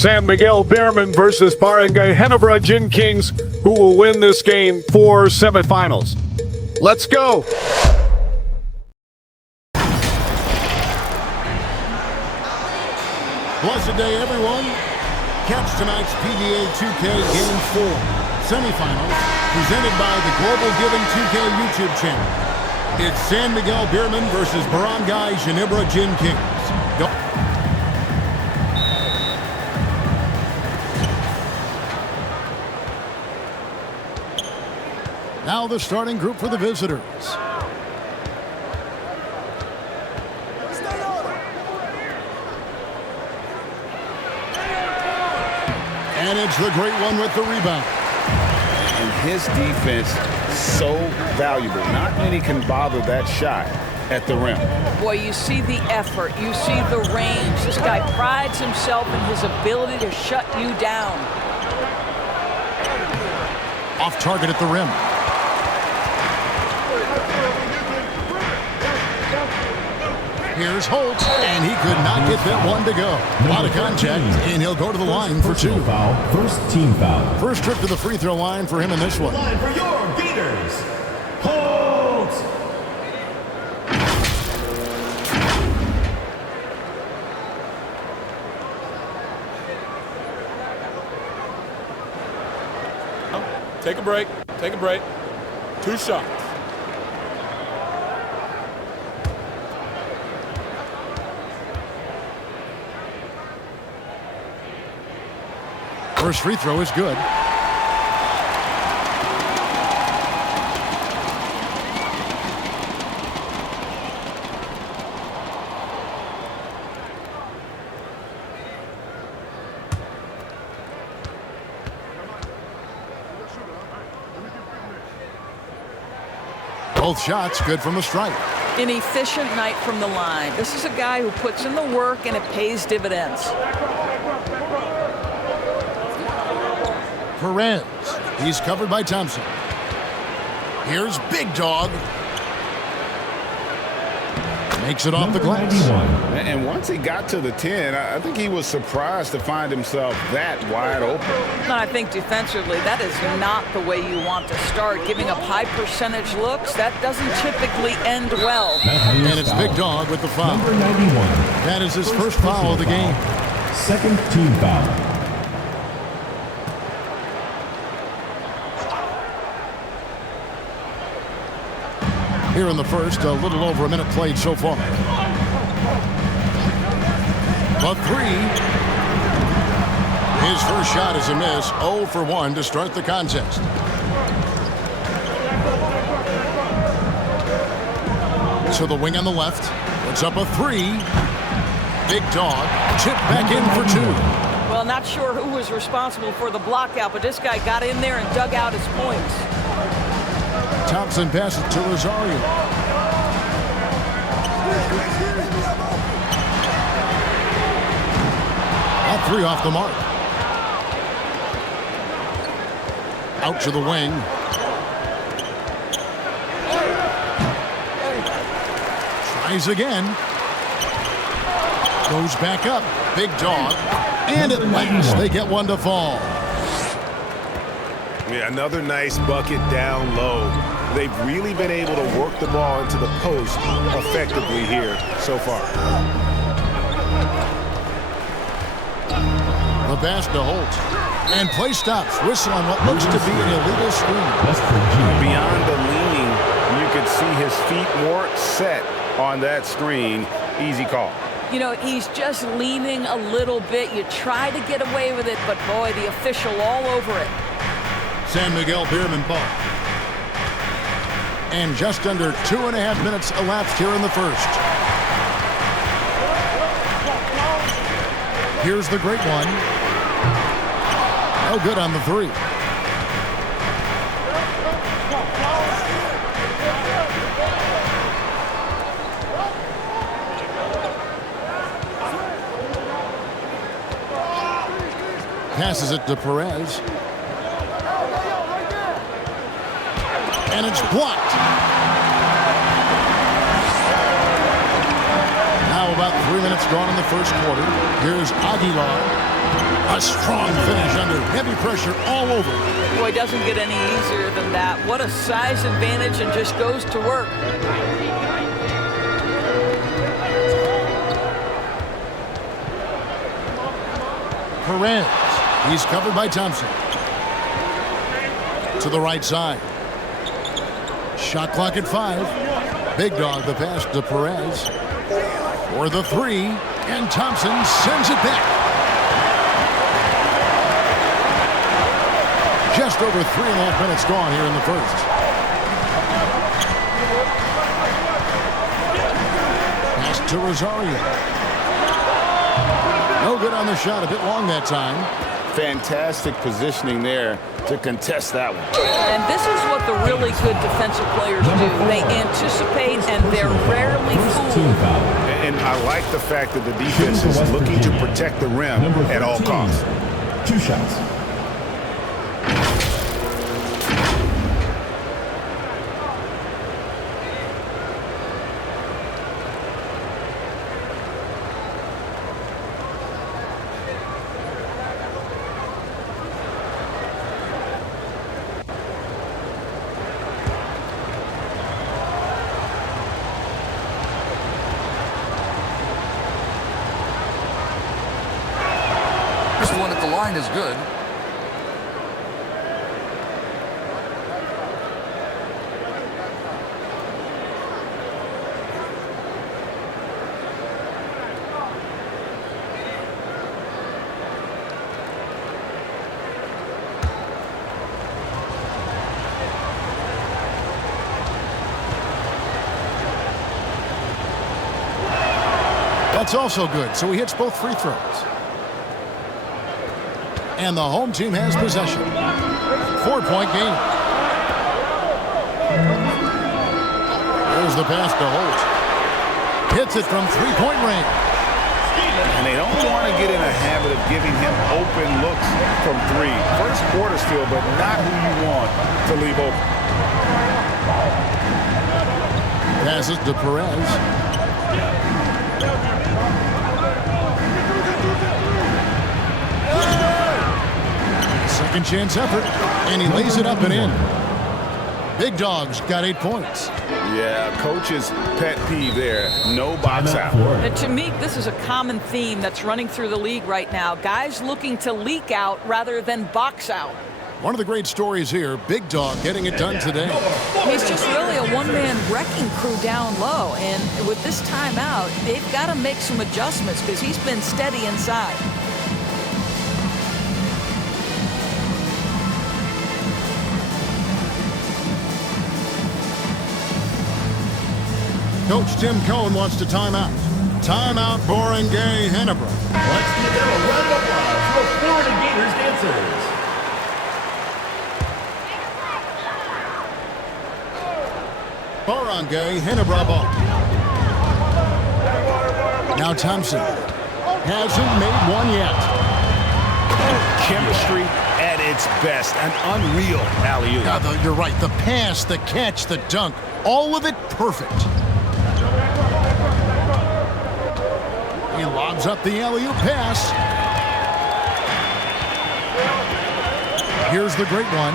San Miguel Beermen versus Barangay Ginebra Gin Kings, who will win this game for semifinals. Let's go! Blessed day, everyone. Catch tonight's PBA 2K Game 4 semifinals, presented by the Global Giving 2K YouTube channel. It's San Miguel Beermen versus Barangay Ginebra Gin Kings. Go. Now the starting group for the visitors. And it's the great one with the rebound. And his defense so valuable. Not many can bother that shot at the rim. Boy, you see the effort. You see the range. This guy prides himself in his ability to shut you down. Off target at the rim. Here's Holt, and he could not get that one to go. A lot of contact, and he'll go to the line for two. First team foul. First trip to the free throw line for him in this one. Line for your Gators. Holt. Take a break. Take a break. 2 shots. First free throw is good. Both shots good from the stripe. An efficient night from the line. This is a guy who puts in the work and it pays dividends. Perez. He's covered by Thompson. Here's Big Dog. Makes it off the glass. And once he got to the 10, I think he was surprised to find himself that wide open. And I think defensively, that is not the way you want to start. Giving up high percentage looks, that doesn't typically end well. And it's Big Dog with the foul. Number 91. That is his first foul of the game. Second team foul. Here in the first, a little over a minute played so far. The three. His first shot is a miss. 0 for 1 to start the contest. To the wing on the left. Puts up a 3. Big Dog. Chip back in for 2. Well, not sure who was responsible for the block out, but this guy got in there and dug out his points. Thompson passes to Rosario. All 3 off the mark. Out to the wing. Tries again. Goes back up. Big Dog. And at last, they get one to fall. Yeah, another nice bucket down low. They've really been able to work the ball into the post effectively here so far. The pass to Holt. And play stops. Whistle on what looks to be an illegal screen. Beyond the leaning, you could see his feet weren't set on that screen. Easy call. You know, he's just leaning a little bit. You try to get away with it, but boy, the official all over it. San Miguel Beermen ball. And just under 2.5 minutes elapsed here in the first. Here's the great one. No good on the 3. Passes it to Perez. And it's blocked. Now about 3 minutes gone in the first quarter. Here's Aguilar. A strong finish under heavy pressure all over. Boy, it doesn't get any easier than that. What a size advantage, and just goes to work. Perez. He's covered by Thompson. To the right side. Shot clock at 5. Big dog the pass to Perez. For the 3. And Thompson sends it back. Just over 3.5 minutes gone here in the first. Pass to Rosario. No good on the shot. A bit long that time. Fantastic positioning there to contest that one. And this is what the really good defensive players do. They anticipate, and they're rarely fooled. And I like the fact that the defense is looking to protect the rim at all costs. 2 shots. This one at the line is good. That's also good, so he hits both free throws. And the home team has possession. 4-point game. There's the pass to Holt. Hits it from 3-point range. And they don't want to get in a habit of giving him open looks from 3. First quarter still, but not who you want to leave open. Passes to Perez. Second chance effort, and he lays it up and in. Big Dog's got 8 points. Yeah, coach's pet peeve there. No box out. And to me, this is a common theme that's running through the league right now. Guys looking to leak out rather than box out. One of the great stories here, Big Dog getting it done today. He's just really a one-man wrecking crew down low. And with this timeout, they've got to make some adjustments because he's been steady inside. Coach Tim Cohen wants to timeout. Timeout, Barangay, Ginebra. Let's give them a round of applause for Florida Gators dancers. Barangay, Ginebra ball. Now Thompson. Hasn't made one yet. Chemistry at its best. An unreal alley-oop. Yeah, you're right. The pass, the catch, the dunk. All of it perfect. He lobs up the alley-oop pass. Here's the great one.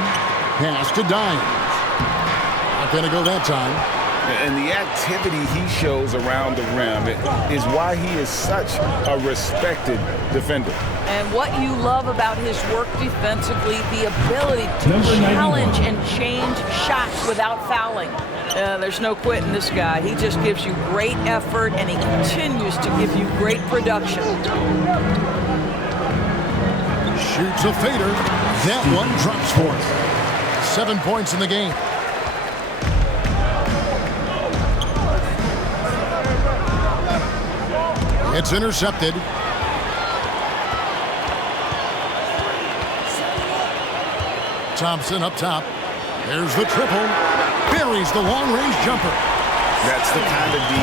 Pass to Dines. Not going to go that time. And the activity he shows around the rim is why he is such a respected defender. And what you love about his work defensively, the ability to challenge and change shots without fouling. There's no quitting this guy. He just gives you great effort, and he continues to give you great production. Shoots a fader. That one drops for him. 7 points in the game. It's intercepted. Thompson up top. There's the triple. Buries the long-range jumper. That's the kind of D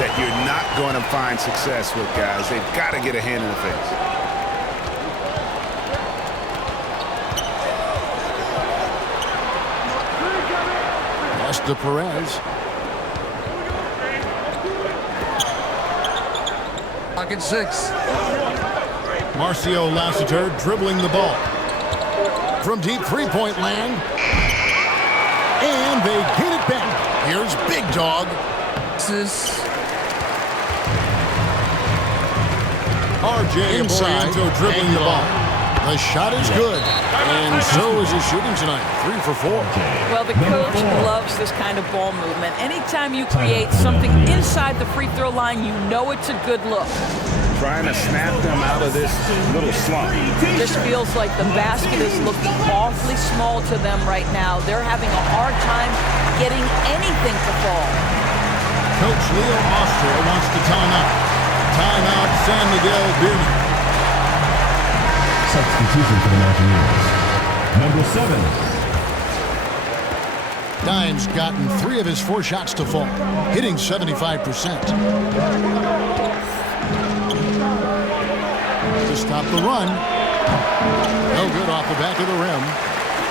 that you're not going to find success with, guys. They've got to get a hand in the face. Pass to Perez. Pocket 6. Marcio Lassiter dribbling the ball. From deep three-point land. And they get it back. Here's Big Dog. RJ inside, dribbling the ball. The shot is good. And so is his shooting tonight. 3 for 4. Well, the coach loves this kind of ball movement. Anytime you create something inside the free throw line, you know it's a good look. Trying to snap them out of this little slump. This feels like the basket is looking awfully small to them right now. They're having a hard time getting anything to fall. Coach Leo Austria wants to time out. Timeout, San Miguel Beermen. Substitution for the Mountaineers. Number 7. Dimes gotten 3 of his 4 shots to fall, hitting 75%. To stop the run. No good off the back of the rim.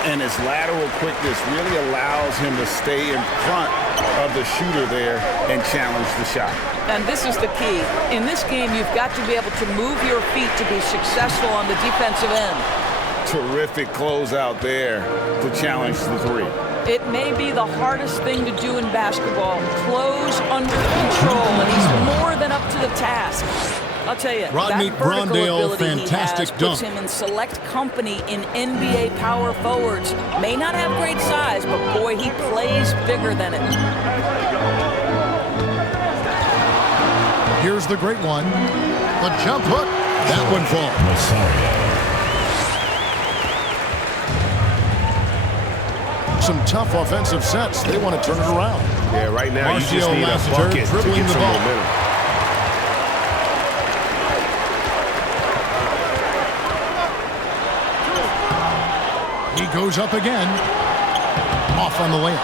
And his lateral quickness really allows him to stay in front of the shooter there and challenge the shot. And this is the key. In this game, you've got to be able to move your feet to be successful on the defensive end. Terrific closeout there to challenge the 3. It may be the hardest thing to do in basketball. Close under control, and he's more than up to the task. I'll tell you, Rodney that vertical Brondale, ability fantastic he has dunk. puts him in select company in NBA power forwards. May not have great size, but boy, he plays bigger than it. Here's the great one. The jump hook. That one falls. Some tough offensive sets. They want to turn it around. Yeah, right now you just Marcio need a Lassiter bucket to dribbling get the some ball. momentum. He goes up again. Off on the layup.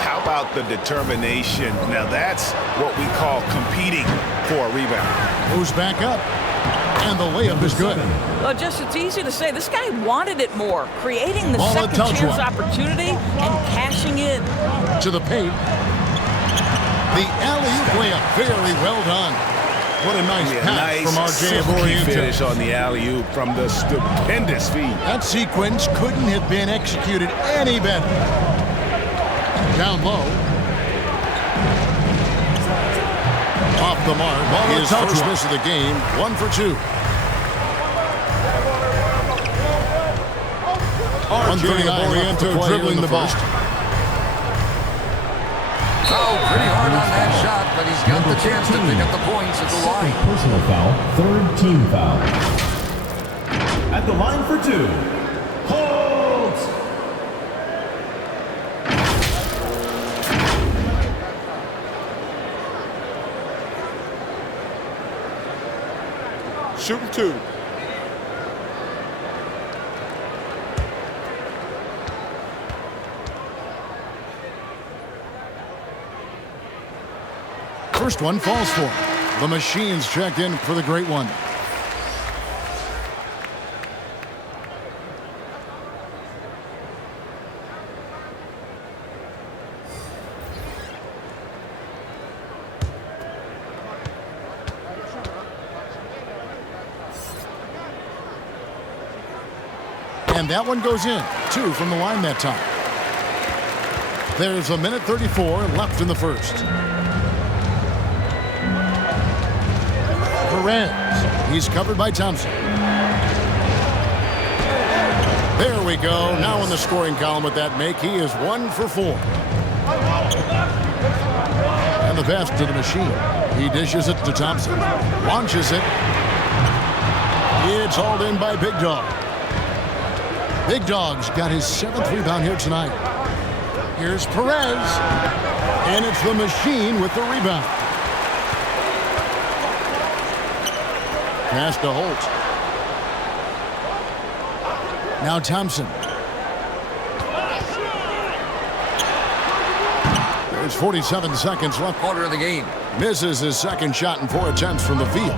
How about the determination? Now that's what we call competing for a rebound. Goes back up. And the layup is good. Well, just it's easy to say. This guy wanted it more, creating the Ball second at chance Tajwa. opportunity and cashing in. To the paint. The alley-oop layup. Very well done. What a nice pass Nice from RJ silky Aborientos. finish on the alley-oop from the stupendous feed. That sequence couldn't have been executed any better. Down low. Off the mark. His first miss of the game. 1 for 2. RJ Aborientos dribbling the ball. Foul pretty hard on that shot, but he's got the chance to pick up the points at the line. Personal foul, 3rd team foul. At the line for 2. Holds. Shooting 2. First one falls for him. The Machines checked in for the great one. And that one goes in. 2 from the line that time. There's a minute 34 left in the first. Perez. He's covered by Thompson. There we go. Now in the scoring column with that make, he is 1 for 4. And the pass to the Machine. He dishes it to Thompson. Launches it. It's hauled in by Big Dog. Big Dog's got his 7th rebound here tonight. Here's Perez. And it's the Machine with the rebound. Pass to Holt. Now Thompson. There's 47 seconds left. Quarter of the game. Misses his second shot in 4 attempts from the field.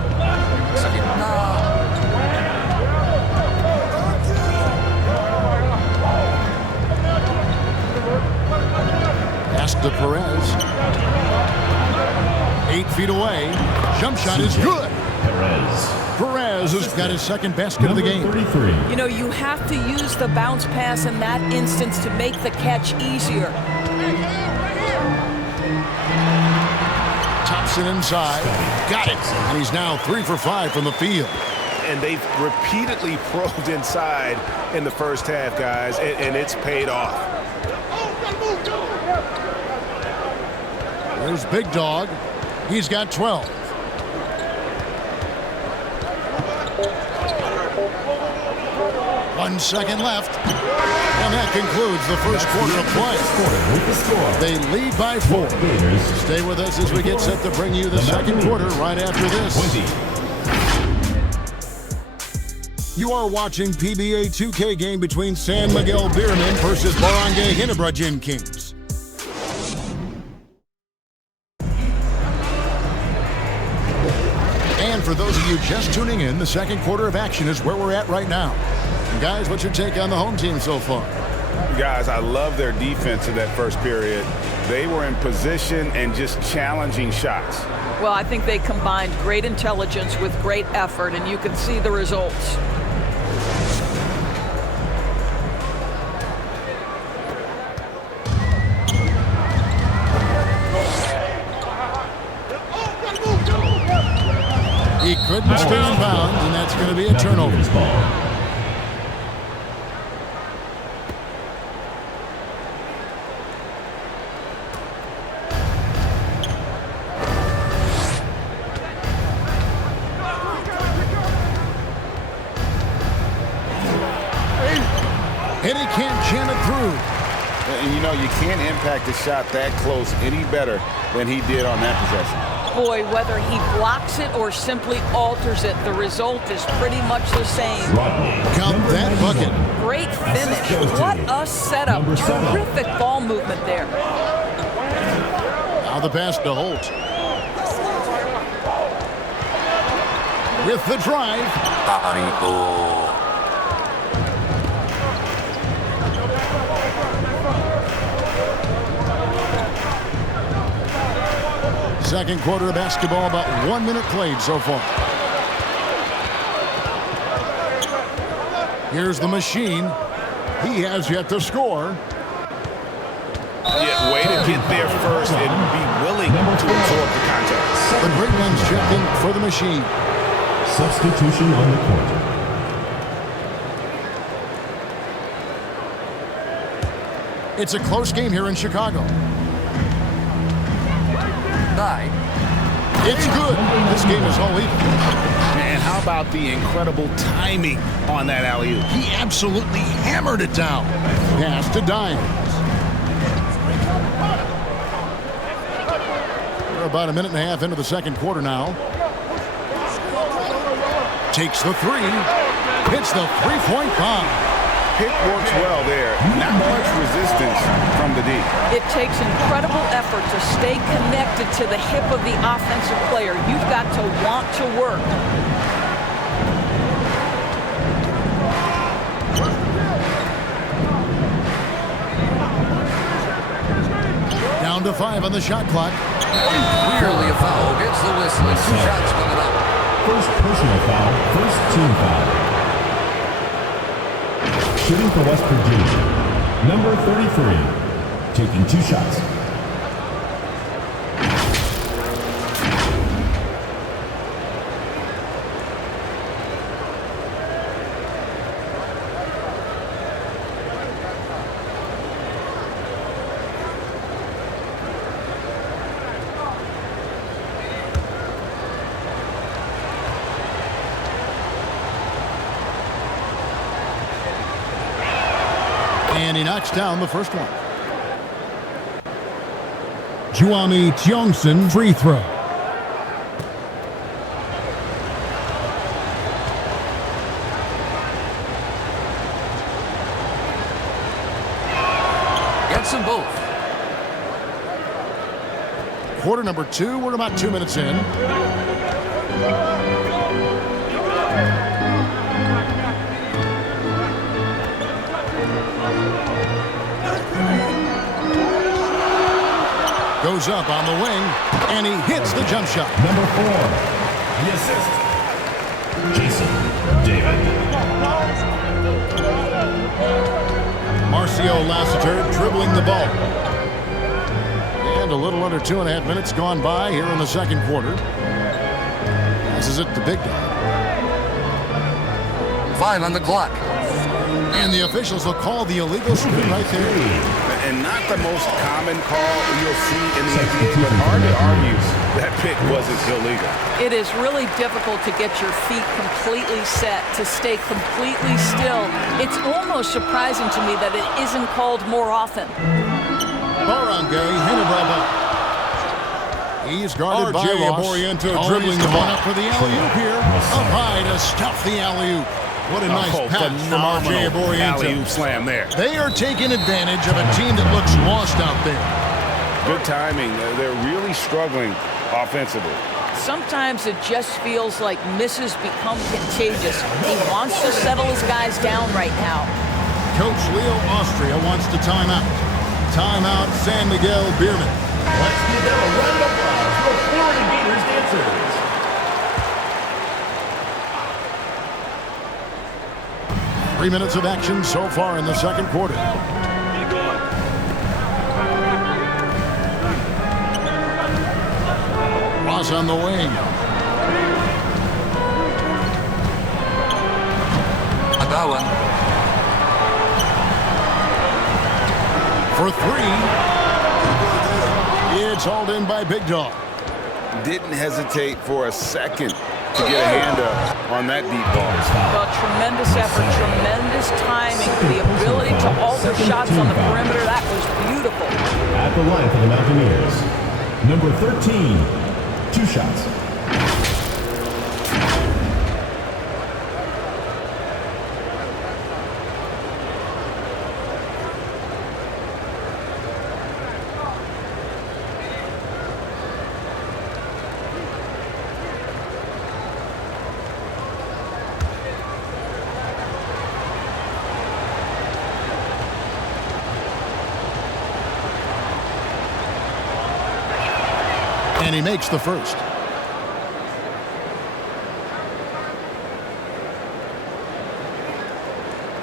Pass to Perez. 8 feet away. Jump shot is good. Perez has got his second basket of the game. 33. You know, you have to use the bounce pass in that instance to make the catch easier. Thompson inside. Got it. And he's now 3 for 5 from the field. And they've repeatedly probed inside in the first half, guys, and it's paid off. There's Big Dog. He's got 12. One second left. And that concludes the first quarter of play. They lead by 4. Stay with us as we get set to bring you the second quarter right after this. You are watching PBA 2K game between San Miguel Beermen versus Barangay Ginebra Gin Kings. And for those of you just tuning in, the second quarter of action is where we're at right now. And guys, what's your take on the home team so far? Guys, I love their defense in that first period. They were in position and just challenging shots. Well, I think they combined great intelligence with great effort, and you can see the results. He couldn't stay in bounds, and that's going to be a turnover. And he can't jam it through. And you know, you can't impact the shot that close any better than he did on that possession. Boy, whether he blocks it or simply alters it, the result is pretty much the same. Count that bucket. Great finish. What a setup. Terrific ball movement there. Now the pass to Holt. With the drive. Second quarter of basketball, about 1 minute played so far. Here's the machine. He has yet to score. Yeah, way to get there first and be willing to absorb the contact. The great ones checked in for the machine. Substitution on the court. It's a close game here in Chicago. It's good. This game is all even. And how about the incredible timing on that alley-oop? He absolutely hammered it down. Pass to Dynes. We're about a minute and a half into the second quarter now. Takes the three. Hits the three-point bomb. Pick works well there. Not much resistance from the D. It takes incredible effort to stay connected to the hip of the offensive player. You've got to want to work. Down to 5 on the shot clock. Clearly a foul. Gets the whistle. Shots coming up. First personal foul, first team foul. Shooting for West Virginia, number 33, taking 2 shots. And he knocks down the first one. Juami Tiongson free throw. Gets them both. Quarter number 2. We're about 2 minutes in. Goes up on the wing, and he hits the jump shot. Number 4, the assist. David. Marcio Lassiter dribbling the ball. And a little under 2.5 minutes gone by here in the second quarter. Passes it to Big Dog. 5 on the clock. And the officials will call the illegal screen right there. And not the most common call you'll see in the NBA, but hard to argue that pick wasn't illegal. It is really difficult to get your feet completely set, to stay completely still. It's almost surprising to me that it isn't called more often. Barangay, Ginebra. He's guarded by Aboriento, dribbling the ball up for the alley-oop here. Up high to stuff the alley-oop. What a nice pass from RJ Aboriento. Alley-oop slam there. They are taking advantage of a team that looks lost out there. Good timing. They're really struggling offensively. Sometimes it just feels like misses become contagious. He wants to settle his guys down right now. Coach Leo Austria wants to time out. Timeout, San Miguel Beermen. Let's give them a round of applause for Florida Gators dancers. 3 minutes of action so far in the second quarter. Ross on the wing. Agawan. For 3. It's hauled in by Big Dog. Didn't hesitate for a second to get a hand up on that deep ball. Well, tremendous effort, tremendous timing, the ability to alter shots on the perimeter. That was beautiful. At the line for the Mountaineers, number 13, 2 shots. And he makes the first.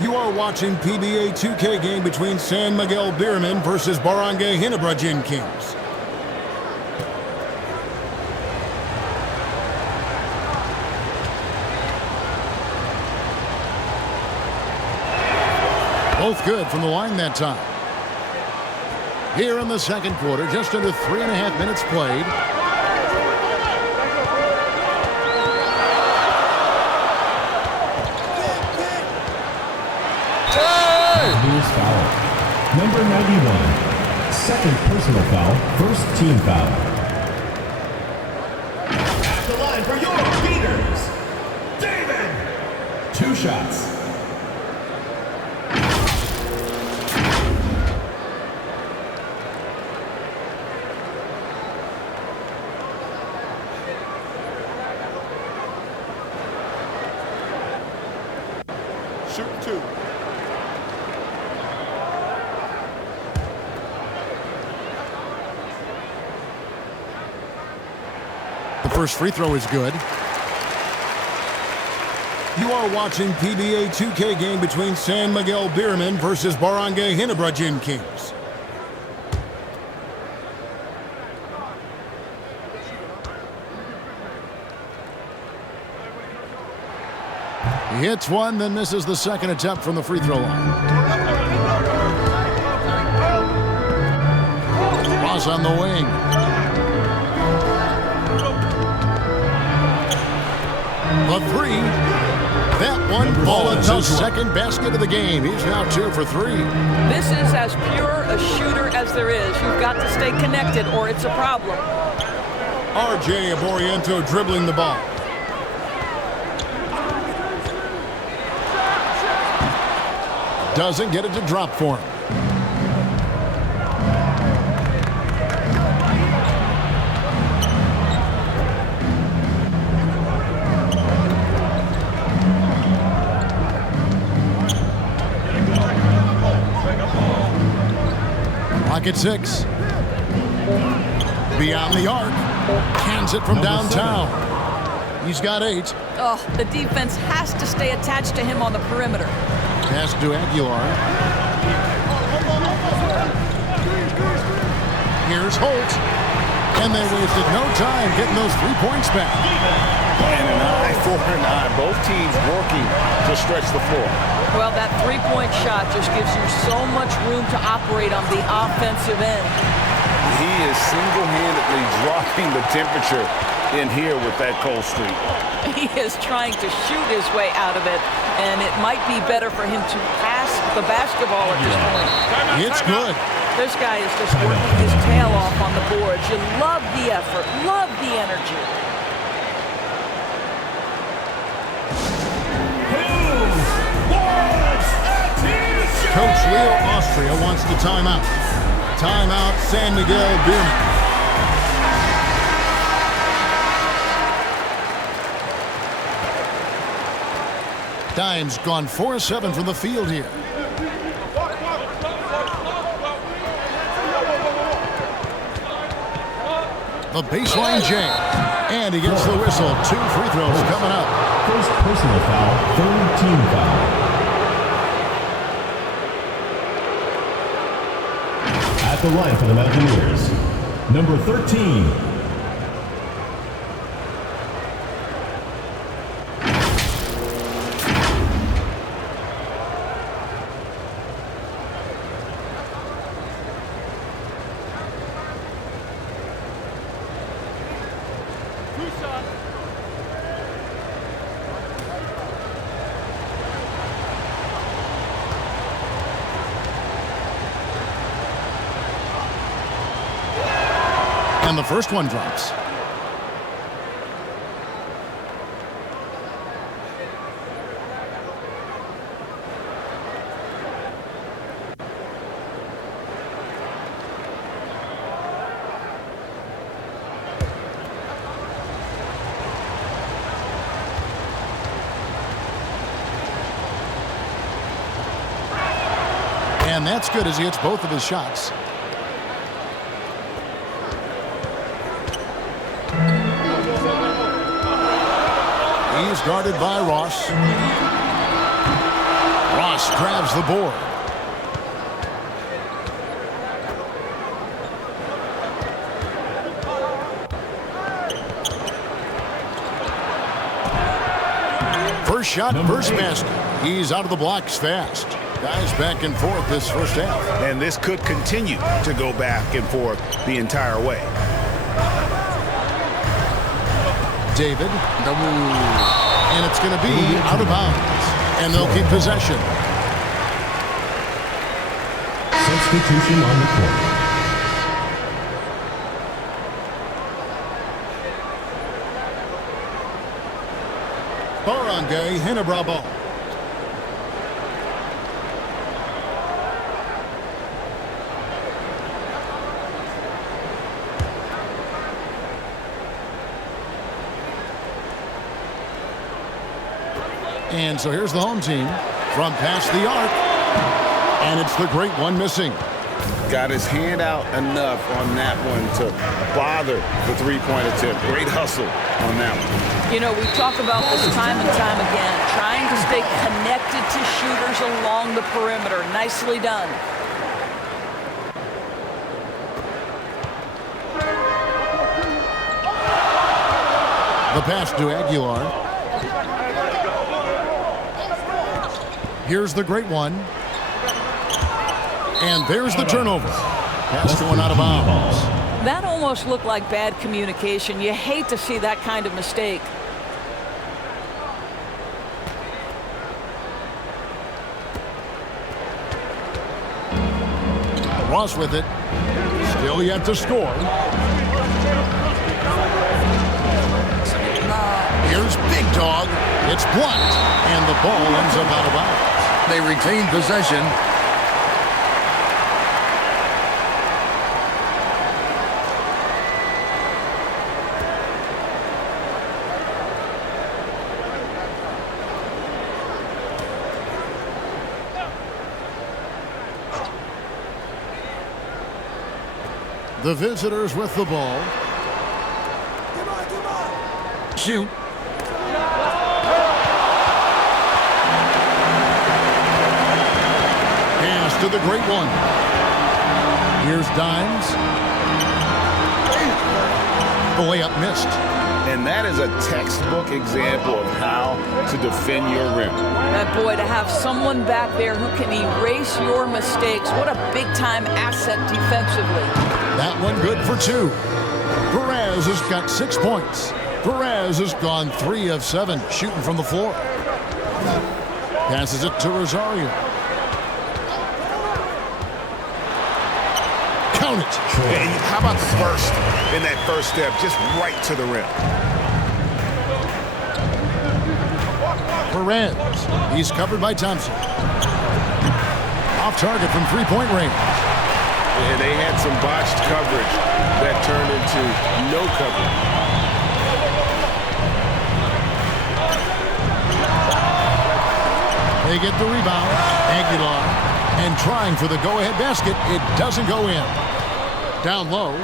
You are watching PBA 2K game between San Miguel Beermen versus Barangay Ginebra Kings. Both good from the line that time. Here in the second quarter, just under 3.5 minutes played. Foul. Number 91, second personal foul, first team foul. At the line for your Gators, David. 2 shots. Shoot 2. The first free throw is good. You are watching PBA 2K game between San Miguel Beermen versus Barangay Ginebra Kings. He hits one, then misses the second attempt from the free throw line. Ross on the wing. The 3. That one follows his second basket of the game. He's now 2 for 3. This is as pure a shooter as there is. You've got to stay connected or it's a problem. RJ Aboriento dribbling the ball. Doesn't get it to drop for him. At 6. Beyond the arc. Hands it from downtown. He's got 8. Oh, the defense has to stay attached to him on the perimeter. Pass to Aguilar. Here's Holt. And they wasted no time getting those 3 points back. And an eye for an eye. Both teams working to stretch the floor. Well, that 3-point shot just gives you so much room to operate on the offensive end. He is single-handedly dropping the temperature in here with that cold streak. He is trying to shoot his way out of it, and it might be better for him to pass the basketball at this point. It's good. This guy is just working his tail off on the boards. You love the effort, love the energy. Coach Leo Austria wants the timeout. Timeout, San Miguel Beermen. Dimes gone 4-7 from the field here. The baseline jam. And he gets the whistle. 2 free throws coming up. First personal foul, third team foul. At the line for the Mountaineers, number 13. And the first one drops. And that's good as he hits both of his shots. He's guarded by Ross. Ross grabs the board. First shot, first basket. He's out of the blocks fast. Guys back and forth this first half. And this could continue to go back and forth the entire way. David. And it's going to be out of bounds. And they'll keep possession. Substitution on the court. Barangay, Ginebra ball. And so here's the home team from past the arc. And it's the great one missing. Got his hand out enough on that one to bother the three-point attempt. Great hustle on that one. You know, we talk about this time and time again, trying to stay connected to shooters along the perimeter. Nicely done. The pass to Aguilar. Here's the great one. And there's the turnover. Pass going out of bounds. That almost looked like bad communication. You hate to see that kind of mistake. Ross with it. Still yet to score. Here's Big Dog. It's blocked. And the ball ends up out of bounds. They retain possession. The visitors with the ball. Shoot. the great one. Here's Dimes. The layup missed. And that is a textbook example of how to defend your rim. Boy, to have someone back there who can erase your mistakes, what a big-time asset defensively. That one good for 2. Perez has got 6 points. Perez has gone 3 of 7 shooting from the floor. Passes it to Rosario. Count it. And how about the burst in that first step, just right to the rim. Perez, he's covered by Thompson. Off target from three-point range. And they had some botched coverage that turned into no coverage. They get the rebound. Aguilar, and trying for the go-ahead basket. It doesn't go in. Down low.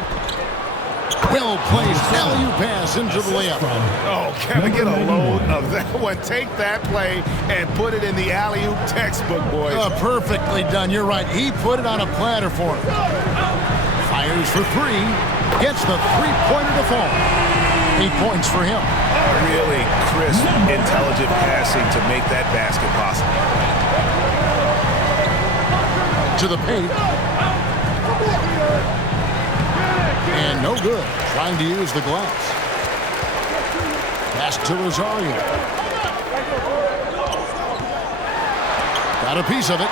Well-placed alley-oop pass into the layup. Oh, can I get a load of that one? Take that play and put it in the alley-oop textbook, boys. Perfectly done. You're right. He put it on a platter for him. Fires for 3. Gets the three-pointer to fall. 8 points for him. Really crisp, intelligent passing to make that basket possible. To the paint. And no good. Trying to use the glass. Pass to Rosario. Got a piece of it.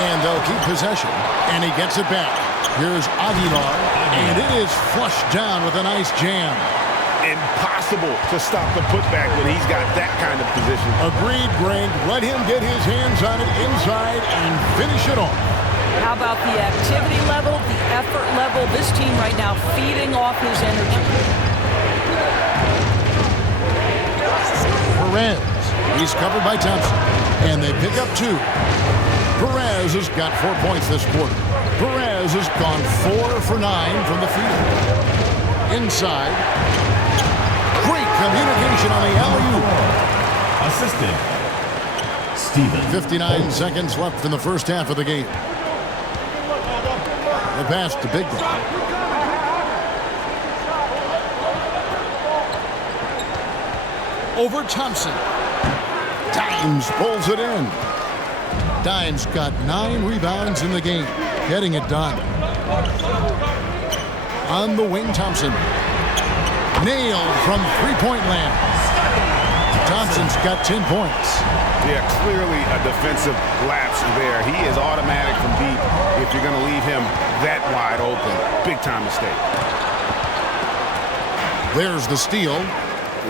And they'll keep possession. And he gets it back. Here's Aguilar. And it is flushed down with a nice jam. Impossible to stop the putback when he's got that kind of position. Agreed, Greg. Let him get his hands on it inside and finish it off. How about the activity level, the effort level? This team right now feeding off his energy. Perez, he's covered by Thompson. And they pick up 2. Perez has got 4 points this quarter. Perez has gone 4 for 9 from the field. Inside. Great communication on the alley-oop. Assistant, Steven. 59 seconds left in the first half of the game. The pass to Big Guy. Over Thompson. Dimes pulls it in. Dimes got 9 rebounds in the game. Getting it done. On the wing, Thompson. Nailed from three-point land. Thompson's got 10 points. Yeah, clearly a defensive lapse there. He is automatic from deep if you're going to leave him that wide open. Big-time mistake. There's the steal.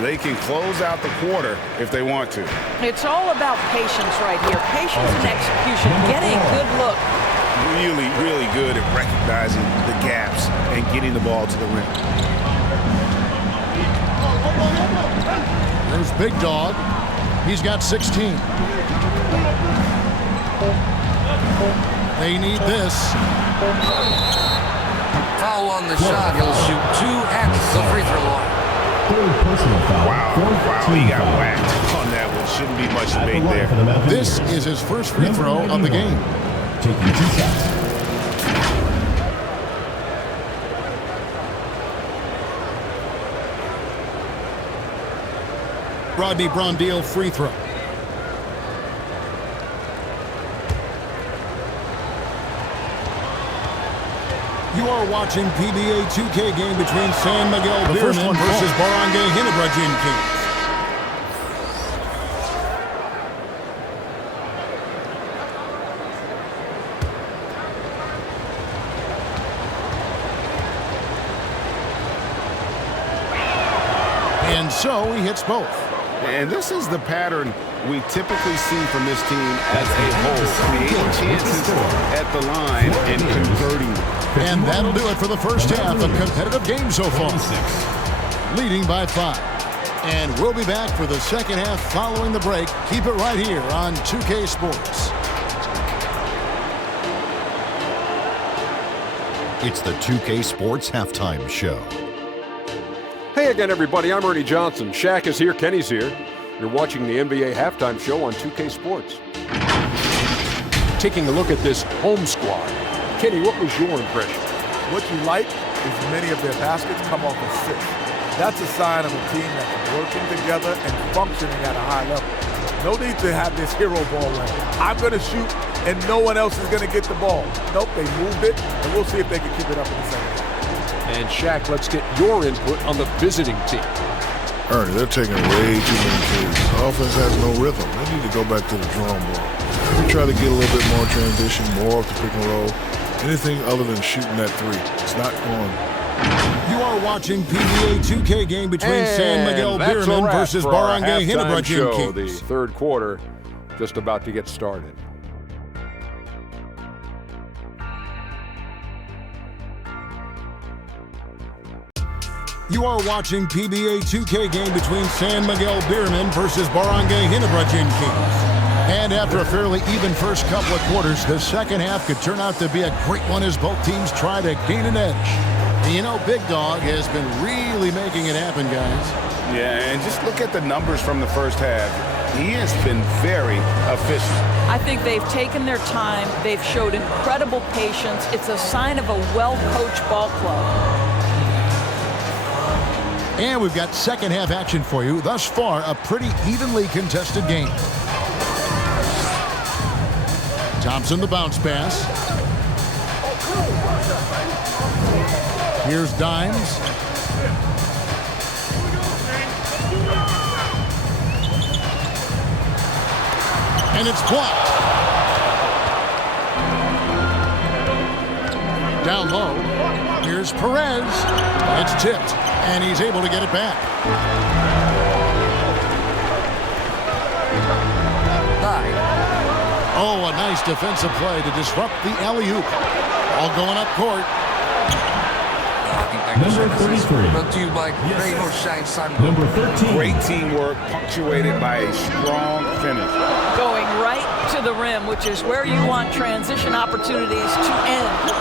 They can close out the quarter if they want to. It's all about patience right here. Patience and execution. Get a good look. Really, really good at recognizing the gaps and getting the ball to the rim. There's Big Dog. He's got 16. They need this. Foul on the shot. He'll shoot 2 at the free throw line. Third personal foul. Wow, he got whacked on that one. Shouldn't be much debate there. This is his first free throw of the game. Taking 2 shots. Rodney Brondale free throw. You are watching PBA 2K game between San Miguel Beermen versus Barangay Ginebra Kings. And so he hits both. And this is the pattern we typically see from this team as a whole. Creating chances at the line and converting. And that'll do it for the first half. A competitive game so far. Leading by 5. And we'll be back for the second half following the break. Keep it right here on 2K Sports. It's the 2K Sports Halftime Show. Hey again, everybody. I'm Ernie Johnson. Shaq is here. Kenny's here. You're watching the NBA Halftime Show on 2K Sports. taking a look at this home squad. Kenny, what was your impression? What you like is many of their baskets come off assists. That's a sign of a team that's working together and functioning at a high level. No need to have this hero ball where I'm going to shoot and no one else is going to get the ball. Nope, they moved it, and we'll see if they can keep it up in the second half. And Shaq, let's get your input on the visiting team. Ernie, they're taking way too many kids. Offense has no rhythm. They need to go back to the drawing board. We try to get a little bit more transition, more off the pick and roll. Anything other than shooting that three. It's not going. You are watching PBA 2K game between San Miguel Beermen versus Barangay Ginebra Gym Kings. The third quarter just about to get started. You are watching PBA 2K game between San Miguel Beermen versus Barangay Ginebra Gym Kings. And after a fairly even first couple of quarters, the second half could turn out to be a great one as both teams try to gain an edge. And you know, Big Dog has been really making it happen, guys. Yeah, and just look at the numbers from the first half. He has been very efficient. I think they've taken their time. They've showed incredible patience. It's a sign of a well-coached ball club. And we've got second half action for you. Thus far, a pretty evenly contested game. Thompson the bounce pass. Here's Dimes. And it's blocked. Down low. Here's Perez. It's tipped. And he's able to get it back. Oh, a nice defensive play to disrupt the alley-oop. All going up court. Number 33. Brought to you by Rain or Shine Sun. Number 13. Great teamwork punctuated by a strong finish. Going right to the rim, which is where you want transition opportunities to end.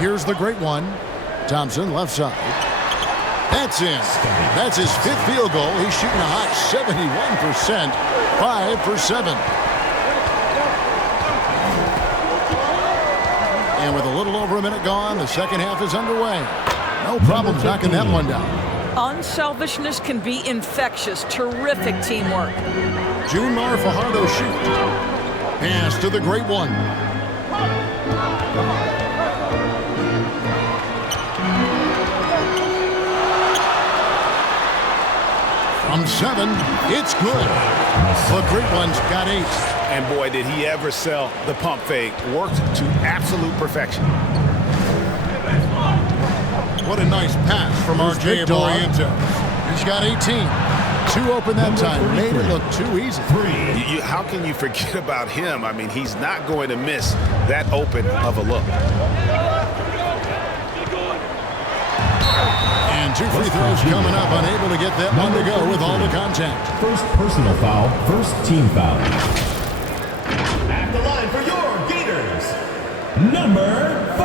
Here's the great one. Thompson left side. That's in. That's his fifth field goal. He's shooting a hot 71%. 5 for 7. And with a little over a minute gone, the second half is underway. No problems knocking that one down. Unselfishness can be infectious. Terrific teamwork. Junmar Fajardo shoot. Pass to the great one. From 7, it's good. The great one's got 8. And boy, did he ever sell the pump fake. Worked to absolute perfection. What a nice pass from RJ Barrientos. He's got 18. 2 open that time. Made it look too easy. How can you forget about him? I mean, he's not going to miss that open of a look. And 2 free throws coming up. Unable to get that one to go with all the contact. First personal foul, first team foul. At the line for your Gators, number 4.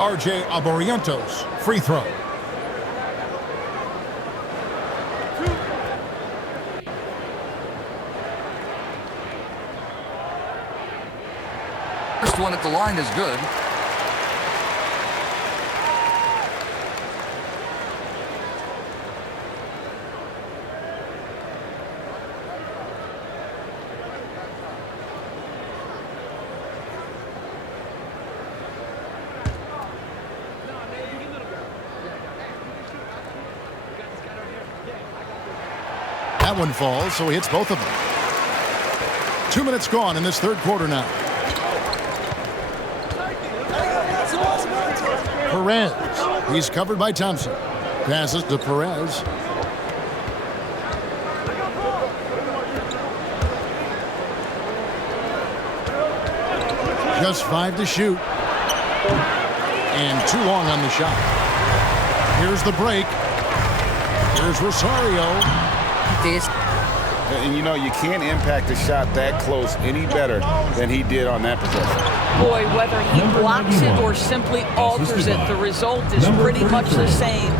RJ Barrientos, free throw. First one at the line is good. That one falls, so he hits both of them. 2 minutes gone in this third quarter now. Perez. He's covered by Thompson. Passes to Perez. Just 5 to shoot. And too long on the shot. Here's the break. Here's Rosario. And you know, you can't impact a shot that close any better than he did on that possession. Boy, whether he blocks it or simply alters it, the result is pretty much the same.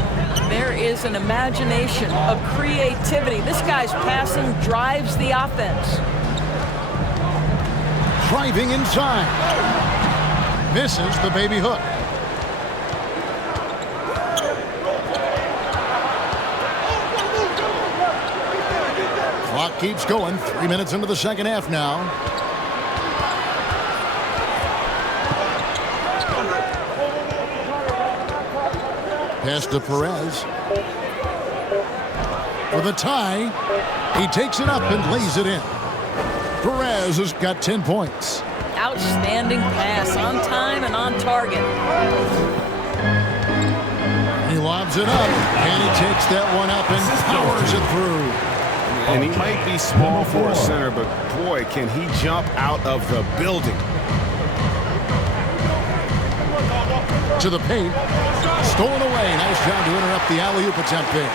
There is an imagination, a creativity. This guy's passing drives the offense. Driving inside. Misses the baby hook. Clock keeps going. 3 minutes into the second half now. Pass to Perez. For the tie, he takes it up and lays it in. Perez has got 10 points. Outstanding pass, on time and on target. He lobs it up, and he takes that one up and powers it through. And he might be small for a center, but boy, can he jump out of the building. To the paint. Stolen away. Nice job to interrupt the alley-oop attempt there.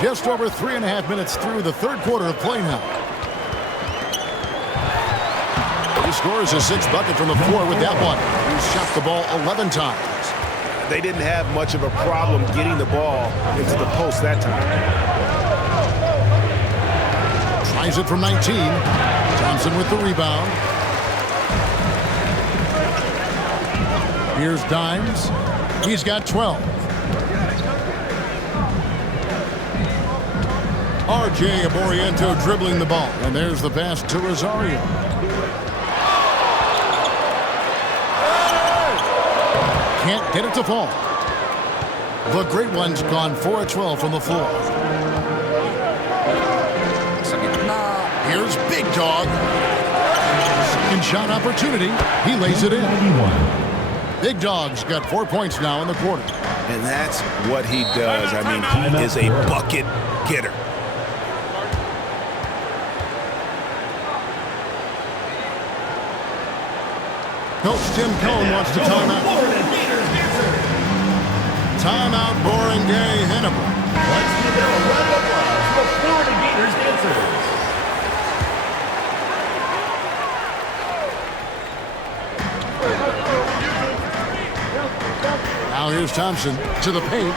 Just over 3.5 minutes through the third quarter of play now. He scores a 6th bucket from the floor with that one. He shot the ball 11 times. They didn't have much of a problem getting the ball into the post that time. Tries it from 19. Thompson with the rebound. Here's Dimes. He's got 12. RJ Aboriento dribbling the ball. And there's the pass to Rosario. Can't get it to fall. The great one's gone 4 of 12 from the floor. Here's Big Dog. Second shot opportunity. He lays it in. Big Dog's got 4 points now in the quarter. And that's what he does. I mean, he is a bucket getter. Coach Tim Cohn wants to time out. Timeout, Barangay, Ginebra. Let's give them a round of applause for the Florida Gators dancers. Now here's Thompson to the paint.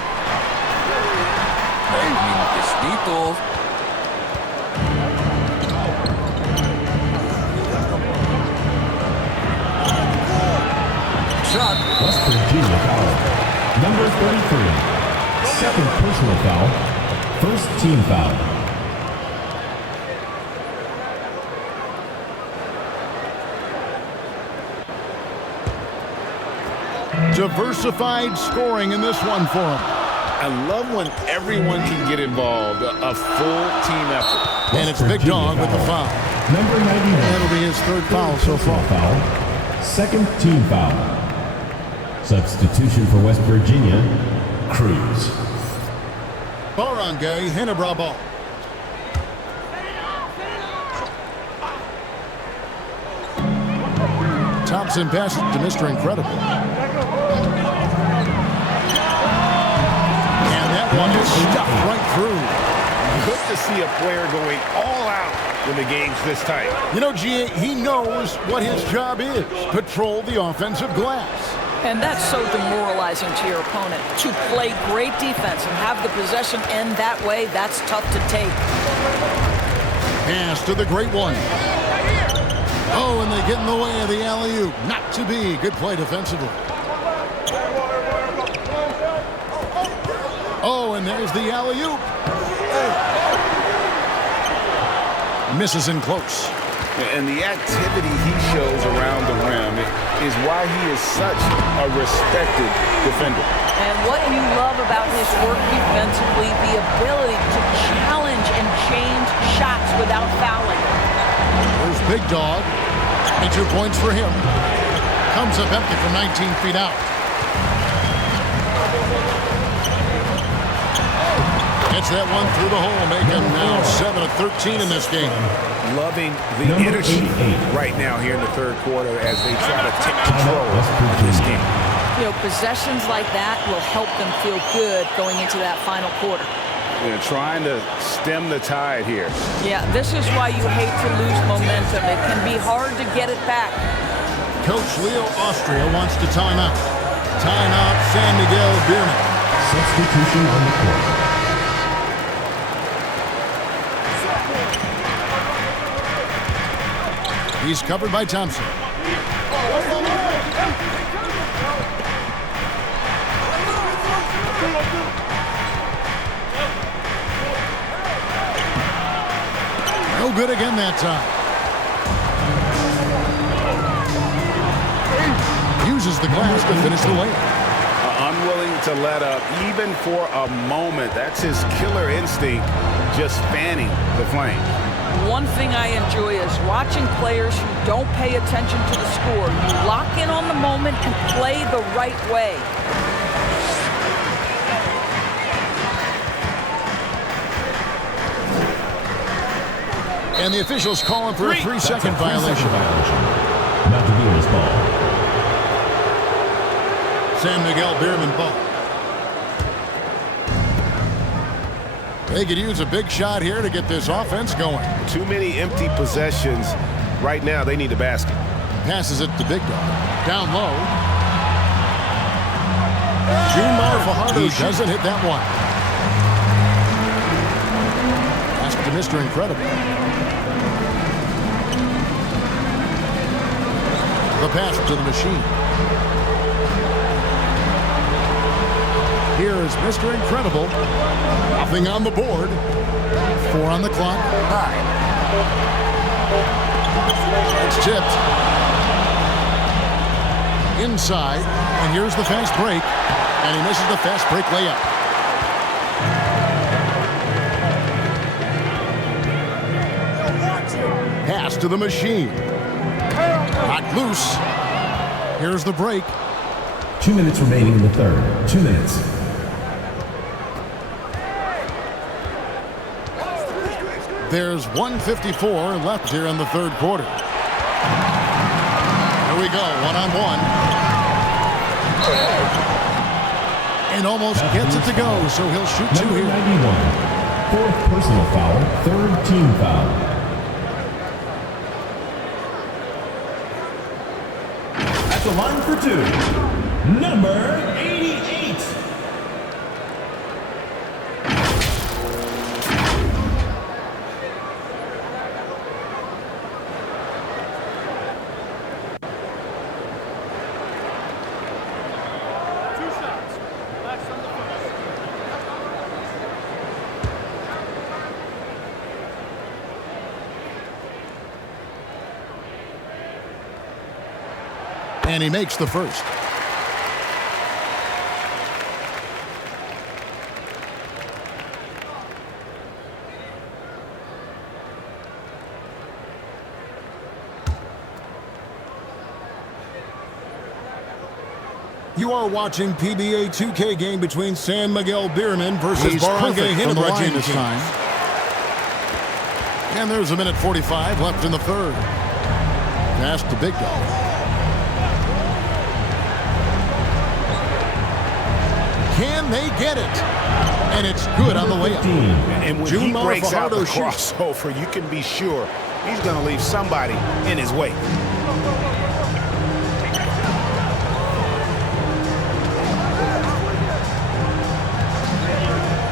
Shot. West Virginia foul. Number 33. Second personal foul. First team foul. Diversified scoring in this one for him. I love when everyone can get involved. A full team effort. And it's Big Dog with the foul. Number 91. That'll be his third foul so far. Foul. Second team foul. Substitution for West Virginia, Cruz. Barangay, Ginebra ball. Thompson passes to Mr. Incredible. And that one is stuffed right through. Good to see a player going all out when the game's this tight. You know, G.A., he knows what his job is. Patrol the offensive glass. And that's so demoralizing to your opponent. To play great defense and have the possession end that way, that's tough to take. Pass to the great one. Oh, and they get in the way of the alley-oop. Not to be. Good play defensively. Oh, and there's the alley-oop. Misses in close. And the activity he shows around the rim is why he is such a respected defender. And what you love about his work defensively, the ability to challenge and change shots without fouling. There's Big Dog. 22 points for him. Comes up empty from 19 feet out. Gets that one through the hole, making now 7 of 13 in this game. Loving the energy right now here in the third quarter as they try to take control of this game. possessions like that will help them feel good going into that final quarter. They're trying to stem the tide here. Yeah, this is why you hate to lose momentum. It can be hard to get it back. Coach Leo Austria wants to time out. Timeout, San Miguel Beermen. Substitution on the court. He's covered by Thompson. No good again that time. Uses the glass to finish the layup. Unwilling to let up even for a moment. That's his killer instinct, just fanning the flame. One thing I enjoy is watching players who don't pay attention to the score. You lock in on the moment and play the right way. And the officials calling for a 3-second violation. Not to be his ball. San Miguel Beermen ball. They could use a big shot here to get this offense going. Too many empty possessions. Right now, they need a basket. Passes it to Big Dog. Down low. Ginebra Fajardo doesn't hit that one. Pass to Mr. Incredible. The pass to the machine. Here is Mr. Incredible. Nothing on the board. 4 on the clock. It's tipped. Inside. And here's the fast break. And he misses the fast break layup. Pass to the machine. Knocked loose. Here's the break. 2 minutes remaining in the third. 2 minutes. There's 1:54 left here in the third quarter. Here we go, one-on-one. And almost gets it to go, so he'll shoot 2 here. 91. 4th personal foul, 3rd team foul. At the line for 2, number 88. And he makes the first. You are watching PBA 2K game between San Miguel Beermen versus Barangay Ginebra this time. And there's 1:45 left in the third. Pass to Big Dog. Can they get it? And it's good on the way up. And when he breaks out the crossover, you can be sure he's going to leave somebody in his way.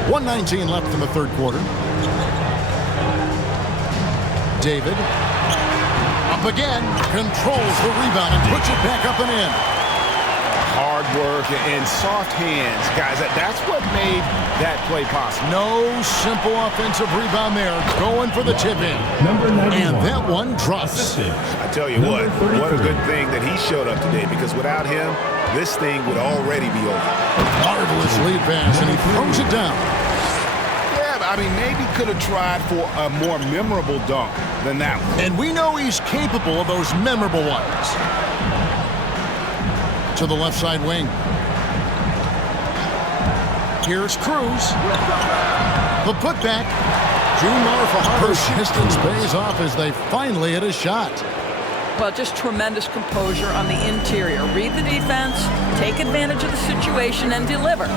.119 left in the third quarter. David. Up again. Controls the rebound and puts it back up and in. Hard work and soft hands, guys. That's what made that play possible. No simple offensive rebound there. Going for the tip-in. And that one drops. I tell you what a good thing that he showed up today, because without him, this thing would already be over. Marvelous lead pass, and he throws it down. Yeah, I mean, maybe could have tried for a more memorable dunk than that one. And we know he's capable of those memorable ones. To the left side wing. Here's Cruz. The putback. Ginebra Fajardo's distance pays off as they finally hit a shot. Well, just tremendous composure on the interior. Read the defense, take advantage of the situation, and deliver.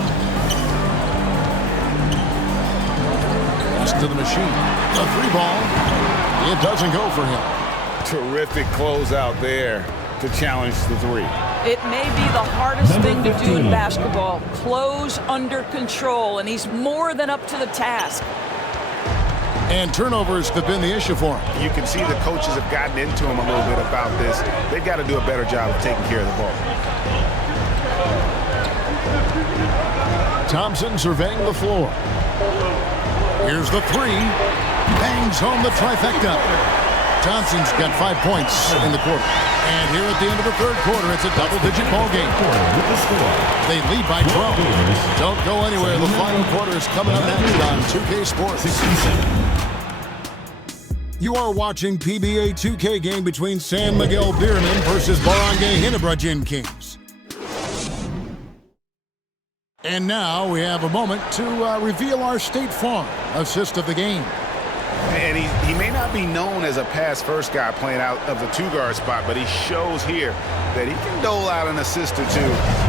Pass to the machine. A 3-ball. It doesn't go for him. Terrific closeout there to challenge the 3. It may be the hardest thing to do in basketball. Close under control, and he's more than up to the task. And turnovers have been the issue for him. You can see the coaches have gotten into him a little bit about this. They've got to do a better job of taking care of the ball. Thompson surveying the floor. Here's the 3. Bangs home the trifecta. Thompson's got 5 points in the quarter. And here at the end of the third quarter, it's a double-digit ball game. They lead by 12. Don't go anywhere. The final quarter is coming up next on 2K Sports. You are watching PBA 2K game between San Miguel Beermen versus Barangay Ginebra Gin Kings. And now we have a moment to reveal our State Farm assist of the game. And he may not be known as a pass-first guy playing out of the 2-guard spot, but he shows here that he can dole out an assist or 2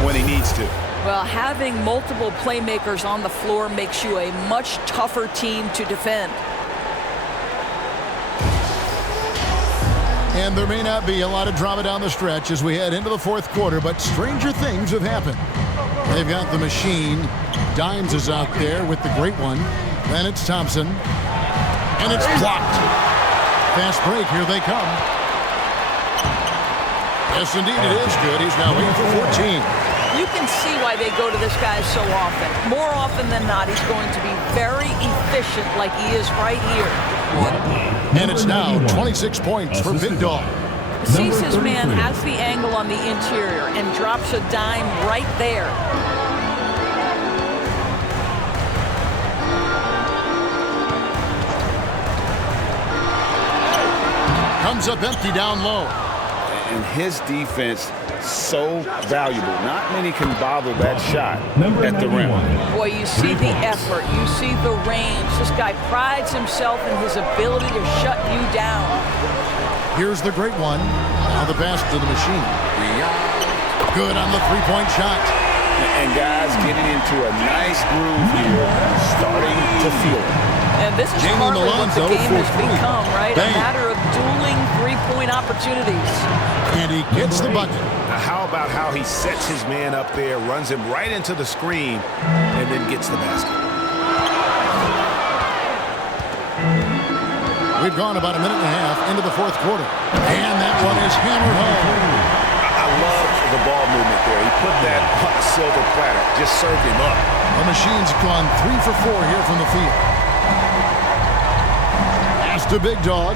when he needs to. Well, having multiple playmakers on the floor makes you a much tougher team to defend. And there may not be a lot of drama down the stretch as we head into the fourth quarter, but stranger things have happened. They've got the machine. Dimes is out there with the great one. Then it's Thompson. And it's blocked. Fast break. Here they come. Yes, indeed, it is good. He's now 8 for 14. You can see why they go to this guy so often. More often than not, he's going to be very efficient like he is right here. And it's now 26 points for Big Dog. Sees his man, has the angle on the interior, and drops a dime right there. Comes up empty down low. And his defense so valuable. Not many can bother that shot at the rim. Boy, you see the effort. You see the range. This guy prides himself in his ability to shut you down. Here's the great one. Now the pass to the machine. Good on the three-point shot. And guys getting into a nice groove here, starting to feel it. And this is partly what the game has become, right? A matter of dueling three-point opportunities. And he gets the bucket. How about how he sets his man up there, runs him right into the screen, and then gets the basket. We've gone about a minute and a half into the fourth quarter. And that one is hammered home. I love the ball movement there. He put that on a silver platter, just served him up. The machine's gone 3 for 4 here from the field. Pass to Big Dog.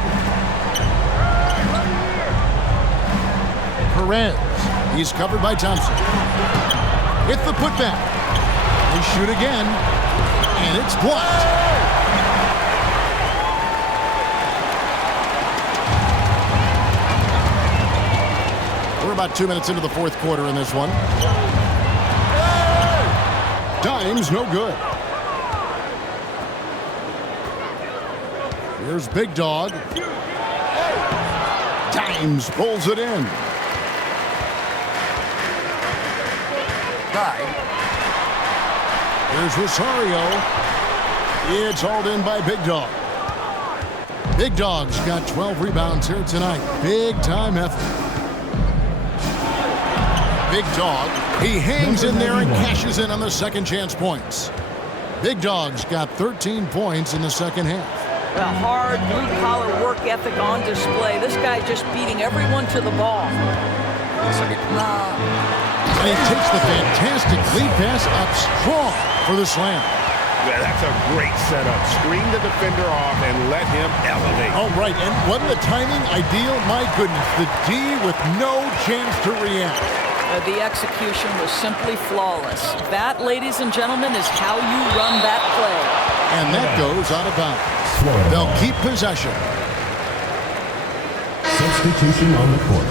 Perez. He's covered by Thompson. Hit the putback. They shoot again. And it's blocked. We're about 2 minutes into the fourth quarter in this one. Dimes no good. Here's Big Dog. Dimes pulls it in. Here's Rosario. It's hauled in by Big Dog. Big Dog's got 12 rebounds here tonight. Big time effort. Big Dog, he hangs in there and cashes in on the second chance points. Big Dog's got 13 points in the second half. Well, hard blue-collar work ethic on display. This guy just beating everyone to the ball. And he takes the fantastic lead pass up strong for the slam. Yeah, that's a great setup. Screen the defender off and let him elevate. Oh, right, and wasn't the timing ideal? My goodness, the D with no chance to react. The execution was simply flawless. That, ladies and gentlemen, is how you run that play. And that goes out of bounds. They'll keep possession. Substitution on the court.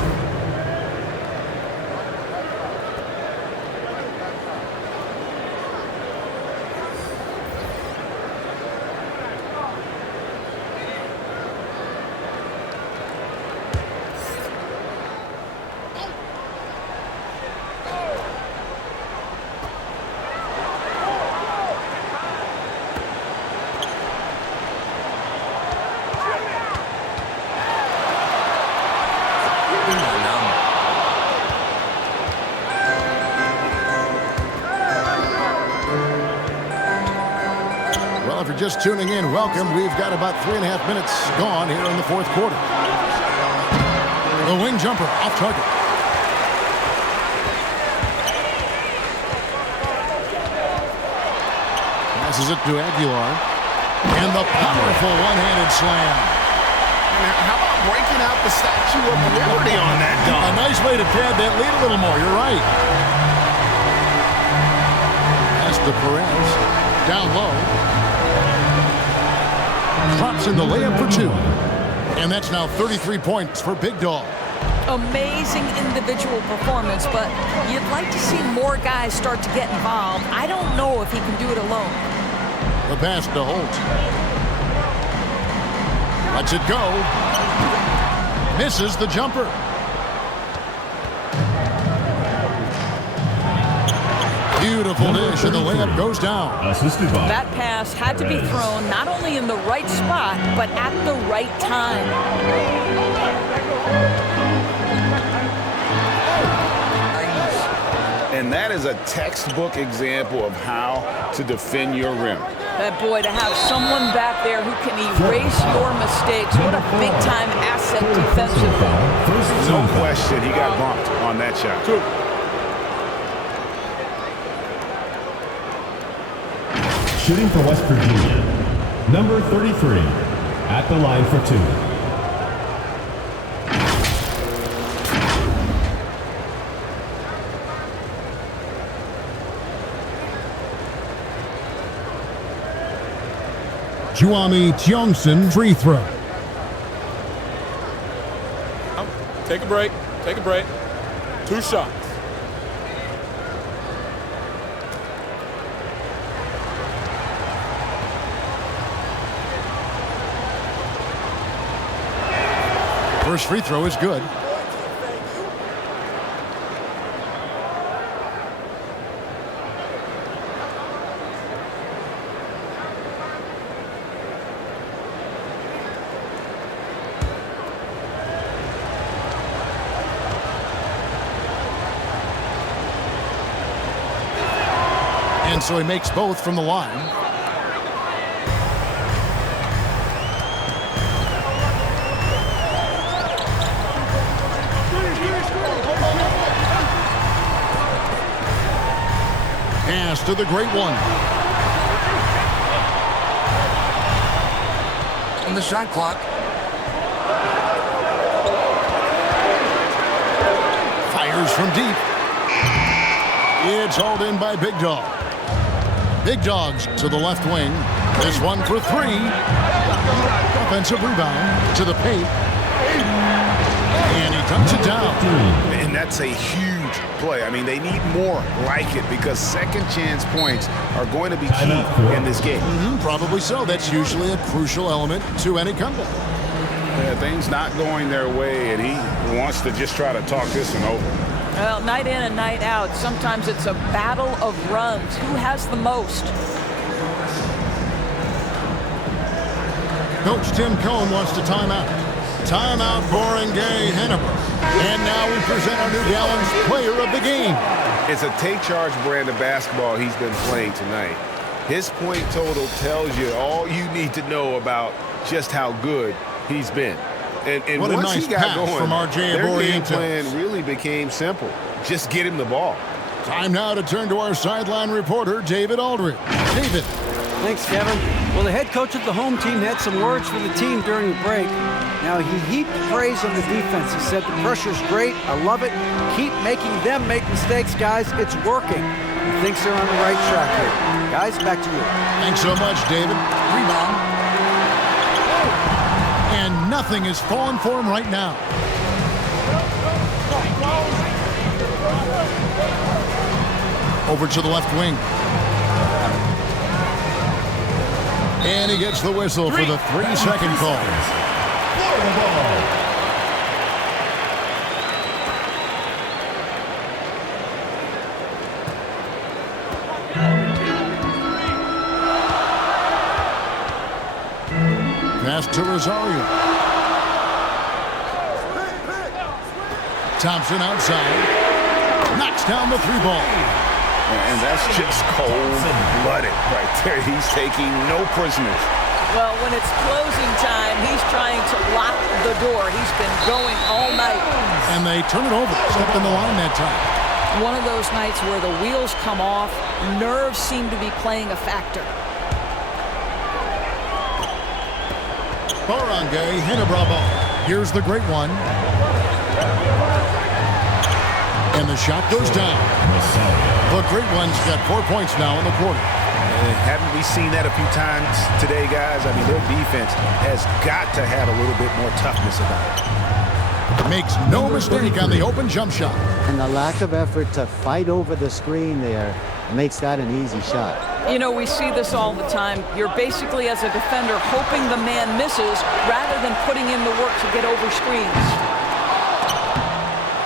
just tuning in, welcome. We've got about 3.5 minutes gone here in the fourth quarter. The wing jumper off target. Passes it to Aguilar. And the powerful one-handed slam. How about breaking out the Statue of Liberty on that dunk? A nice way to pad that lead a little more. You're right. Pass to Perez. Down low. Drops in the layup for 2. And that's now 33 points for Big Dog. Amazing individual performance, but you'd like to see more guys start to get involved. I don't know if he can do it alone. The pass to Holt. Lets it go. Misses the jumper. Beautiful dish, and the layup goes down. That pass had to be thrown not only in the right spot, but at the right time. And that is a textbook example of how to defend your rim. Boy, to have someone back there who can erase your mistakes, what a big-time asset defensively. No question, he got bumped on that shot. Shooting for West Virginia, number 33, at the line for 2. Juami Tiongson free throw. Take a break. Take a break. 2 shots. First free throw is good. And so he makes both from the line. Pass to the great one. On the shot clock. Fires from deep. It's hauled in by Big Dog. Big Dogs to the left wing. This one for 3. Offensive rebound to the paint. And he dumps it down. And that's a huge play. I mean, they need more like it because second chance points are going to be key in this game. Probably so. That's usually a crucial element to any comeback. Yeah, things not going their way, and he wants to just try to talk this one over. Well, night in and night out, sometimes it's a battle of runs. Who has the most? Coach Tim Cohn wants to timeout. Timeout, Barangay, Ginebra. And now we present our New Gallons player of the game. It's a take-charge brand of basketball he's been playing tonight. His point total tells you all you need to know about just how good he's been. And what a once nice he got pass going, from RJ their game Aborientos. plan really became simple. Just get him the ball. Time now to turn to our sideline reporter, David Aldridge. David. Thanks, Kevin. Well, the head coach of the home team had some words for the team during the break. Now, he heaped praise on the defense. He said, the pressure's great. I love it. Keep making them make mistakes, guys. It's working. He thinks they're on the right track here. Guys, back to you. Thanks so much, David. Rebound. And nothing is falling for him right now. Over to the left wing. And he gets the whistle for the 3-second call. Florida ball. Pass to Rosario. Thompson outside. Knocks down the 3 ball. And that's just cold-blooded right there. He's taking no prisoners. Well, when it's closing time, he's trying to lock the door. He's been going all night. And they turn it over. Stepped in the line that time. One of those nights where the wheels come off, nerves seem to be playing a factor. Barangay, Ginebra ball. Here's the great one. And the shot goes down. The great one's got 4 points now in the quarter. Haven't we seen that a few times today, guys? I mean, their defense has got to have a little bit more toughness about it. Makes no mistake on the open jump shot. And the lack of effort to fight over the screen there makes that an easy shot. You know, we see this all the time. You're basically, as a defender, hoping the man misses rather than putting in the work to get over screens.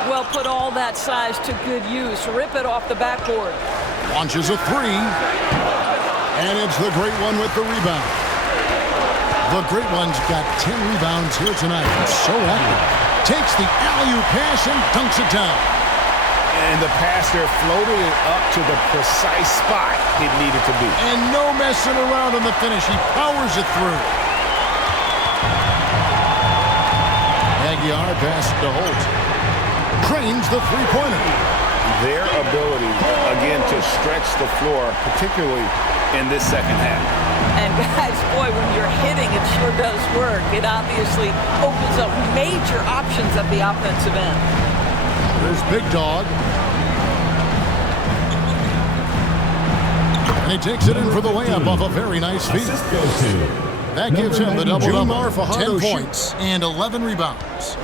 Well, put all that size to good use. Rip it off the backboard. Launches a three. And it's the great one with the rebound. The great one's got 10 rebounds here tonight. So active. Takes the alley-oop pass and dunks it down. And the pass there floated it up to the precise spot it needed to be. And no messing around on the finish. He powers it through. Aguiar passes to Holt. Trains the three-pointer. Their ability, again, to stretch the floor, particularly in this second half. And guys, boy, when you're hitting, it sure does work. It obviously opens up major options at the offensive end. There's Big Dog. And he takes it in for the layup off a very nice feed. That gives him the double-double. 10 points and 11 rebounds.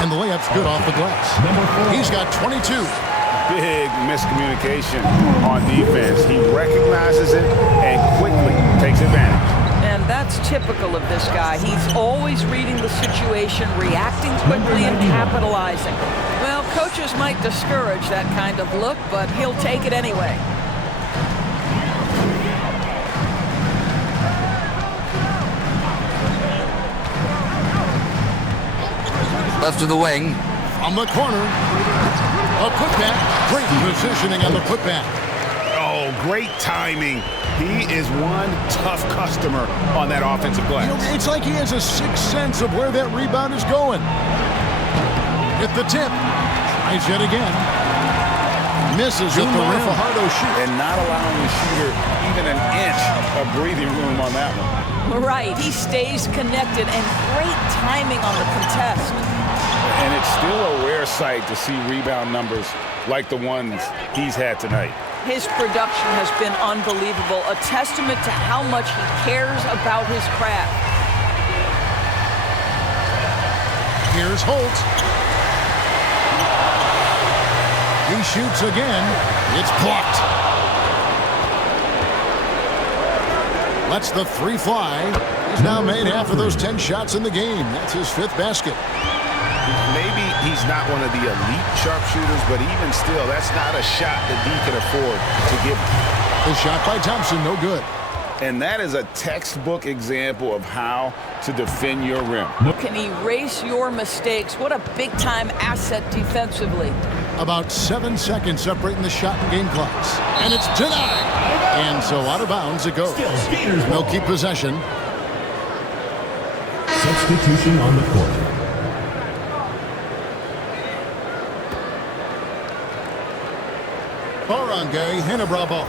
And the layup's good off the glass. He's got 22. Big miscommunication on defense. He recognizes it and quickly takes advantage. And that's typical of this guy. He's always reading the situation, reacting quickly, and capitalizing. Well, coaches might discourage that kind of look, but he'll take it anyway. Left of the wing. From the corner. A putback. Great positioning on the putback. Oh, great timing. He is one tough customer on that offensive glass. You know, it's like he has a sixth sense of where that rebound is going. Hit the tip. Tries yet again. Misses at the rim. Fajardo shoot. And not allowing the shooter even an inch of breathing room on that one. Right. He stays connected and great timing on the contest. And it's still a rare sight to see rebound numbers like the ones he's had tonight. His production has been unbelievable, a testament to how much he cares about his craft. Here's Holt. He shoots again. It's blocked. Lets the three fly. He's now made half of those 10 shots in the game. That's his 5th basket. Maybe he's not one of the elite sharpshooters, but even still, that's not a shot that he can afford to give. The shot by Thompson, no good. And that is a textbook example of how to defend your rim. Can erase your mistakes. What a big-time asset defensively. About 7 seconds separating the shot and game clocks. And it's denied. And so out of bounds it goes. They'll keep possession. Substitution on the court. Barangay, Ginebra ball.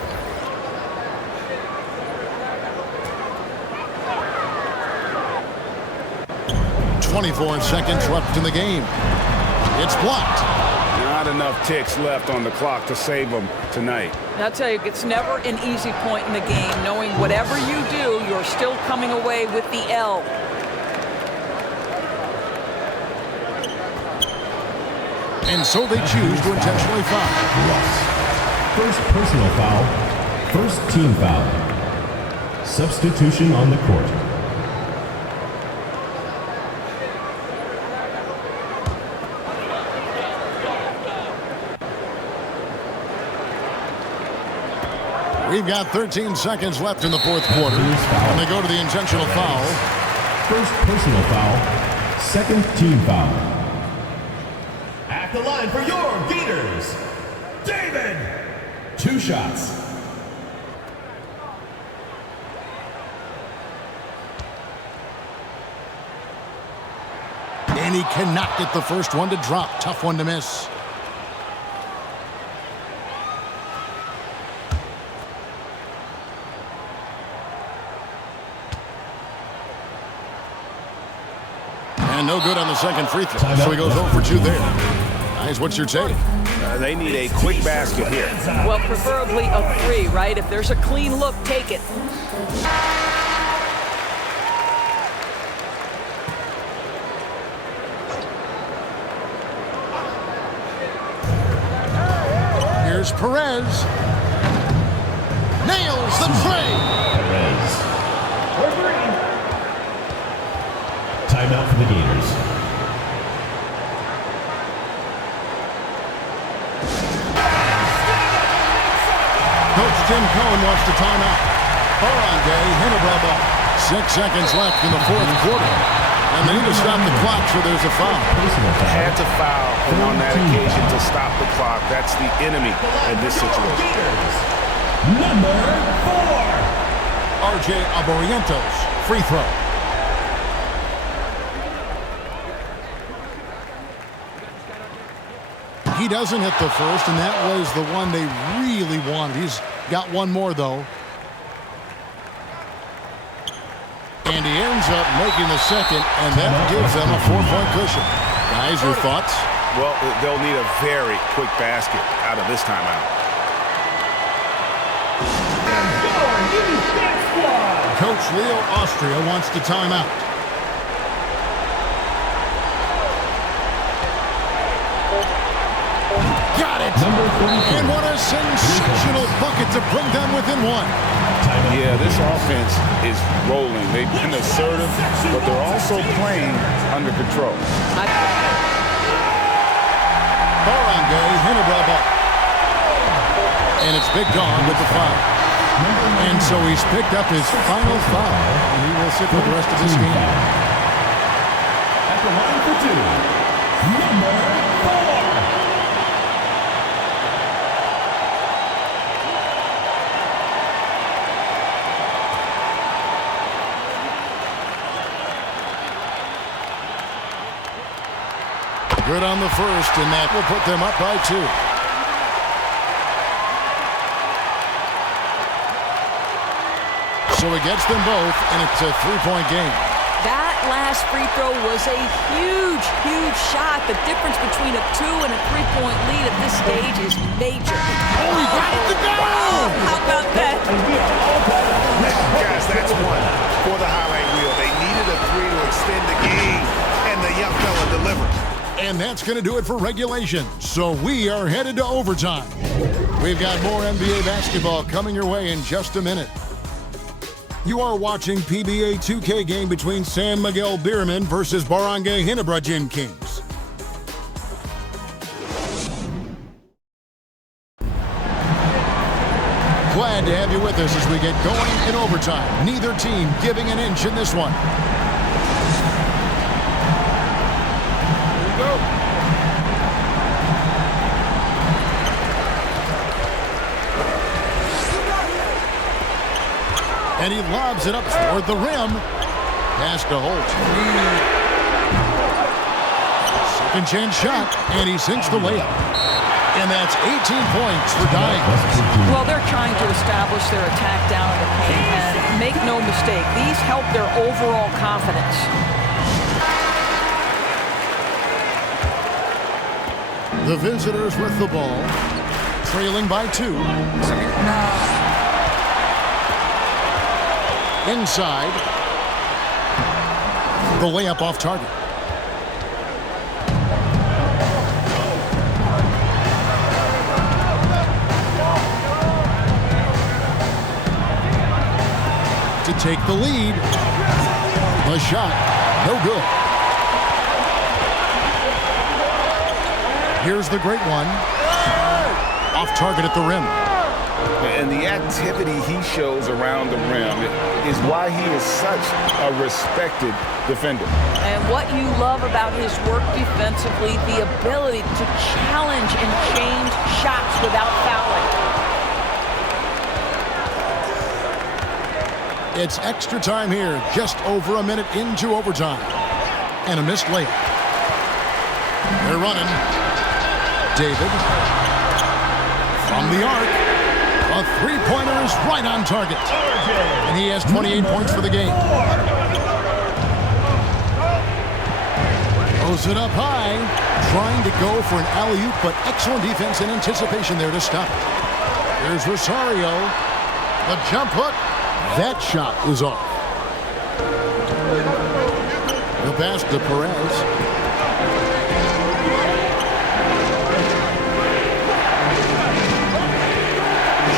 .24 seconds left in the game. It's blocked. Not enough ticks left on the clock to save them tonight. I'll tell you, it's never an easy point in the game, knowing whatever you do, you're still coming away with the L. And so they choose to intentionally foul. First personal foul, first team foul. Substitution on the court. We've got 13 seconds left in the 4th quarter. And they go to the intentional foul. First personal foul, Second team foul. At the line for your Gators, David. 2 shots. And he cannot get the first one to drop. Tough one to miss. And no good on the second free throw. So he goes 0 for 2 there. Guys, what's your take? They need a quick basket here. Well, preferably a 3, right? If there's a clean look, take it. Here's Perez. Nails the tray. Perez. Timeout for the Gators. Coach Tim Cohen wants to time out. Barangay, Ginebra ball. 6 seconds left in the fourth quarter. And they need to stop the clock, so there's a foul. Had to foul, and on that occasion to stop the clock. That's the enemy in this situation. Number 4. RJ Aborientos, free throw. He doesn't hit the first, and that was the one they really wanted. He's got one more, though. And he ends up making the second, and that gives them a 4-point cushion. Guys, your thoughts? Well, they'll need a very quick basket out of this timeout. Coach Leo Austria wants to time out. Got it! And what a sensational bucket to bring them within 1. Yeah, this offense is rolling. They've been assertive, but they're also playing under control. Barangay, Ginebra ball. And it's Big Dog with the foul. And so he's picked up his final foul. And he will sit for the rest of this game. At the line for 2, number 4. Good on the first, and that will put them up by 2. So it gets them both, and it's a 3-point game. That last free throw was a huge, huge shot. The difference between a 2 and a 3-point lead at this stage is major. Oh, he got it to go! How about that? Guys, that's one for the highlight reel. They needed a 3 to extend the game, and the young fella delivered. And that's going to do it for regulation. So we are headed to overtime. We've got more NBA basketball coming your way in just a minute. You are watching PBA 2K game between San Miguel Beermen versus Barangay Ginebra Gin Kings. Glad to have you with us as we get going in overtime. Neither team giving an inch in this one. And he lobs it up toward the rim. Pass to Holt. Second chance shot, and he sinks the layup. And that's 18 points for Dying. Well, they're trying to establish their attack down in the paint, and make no mistake, these help their overall confidence. The visitors with the ball, trailing by 2. Inside. The layup off target. To take the lead. The shot, no good. Here's the great one. Off target at the rim. And the activity he shows around the rim is why he is such a respected defender. And what you love about his work defensively, the ability to challenge and change shots without fouling. It's extra time here, just over a minute into overtime. And a missed layup. They're running. David. From the arc. A three-pointer is right on target. And he has 28 points for the game. Throws it up high. Trying to go for an alley-oop, but excellent defense and anticipation there to stop it. Here's Rosario. The jump hook. That shot is off. The pass to Perez.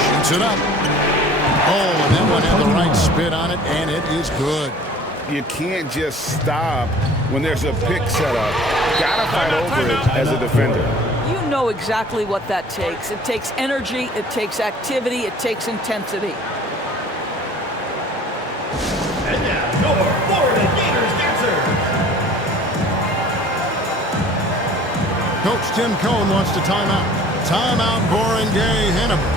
Shoots it up. Oh, and that one had the right spin on it, and it is good. You can't just stop when there's a pick set up. Gotta fight over it as a defender. You know exactly what that takes. It takes energy, it takes activity, it takes intensity. And now, your Florida Gators dancer. Coach Tim Cohn wants to timeout. Timeout, Barangay, Ginebra.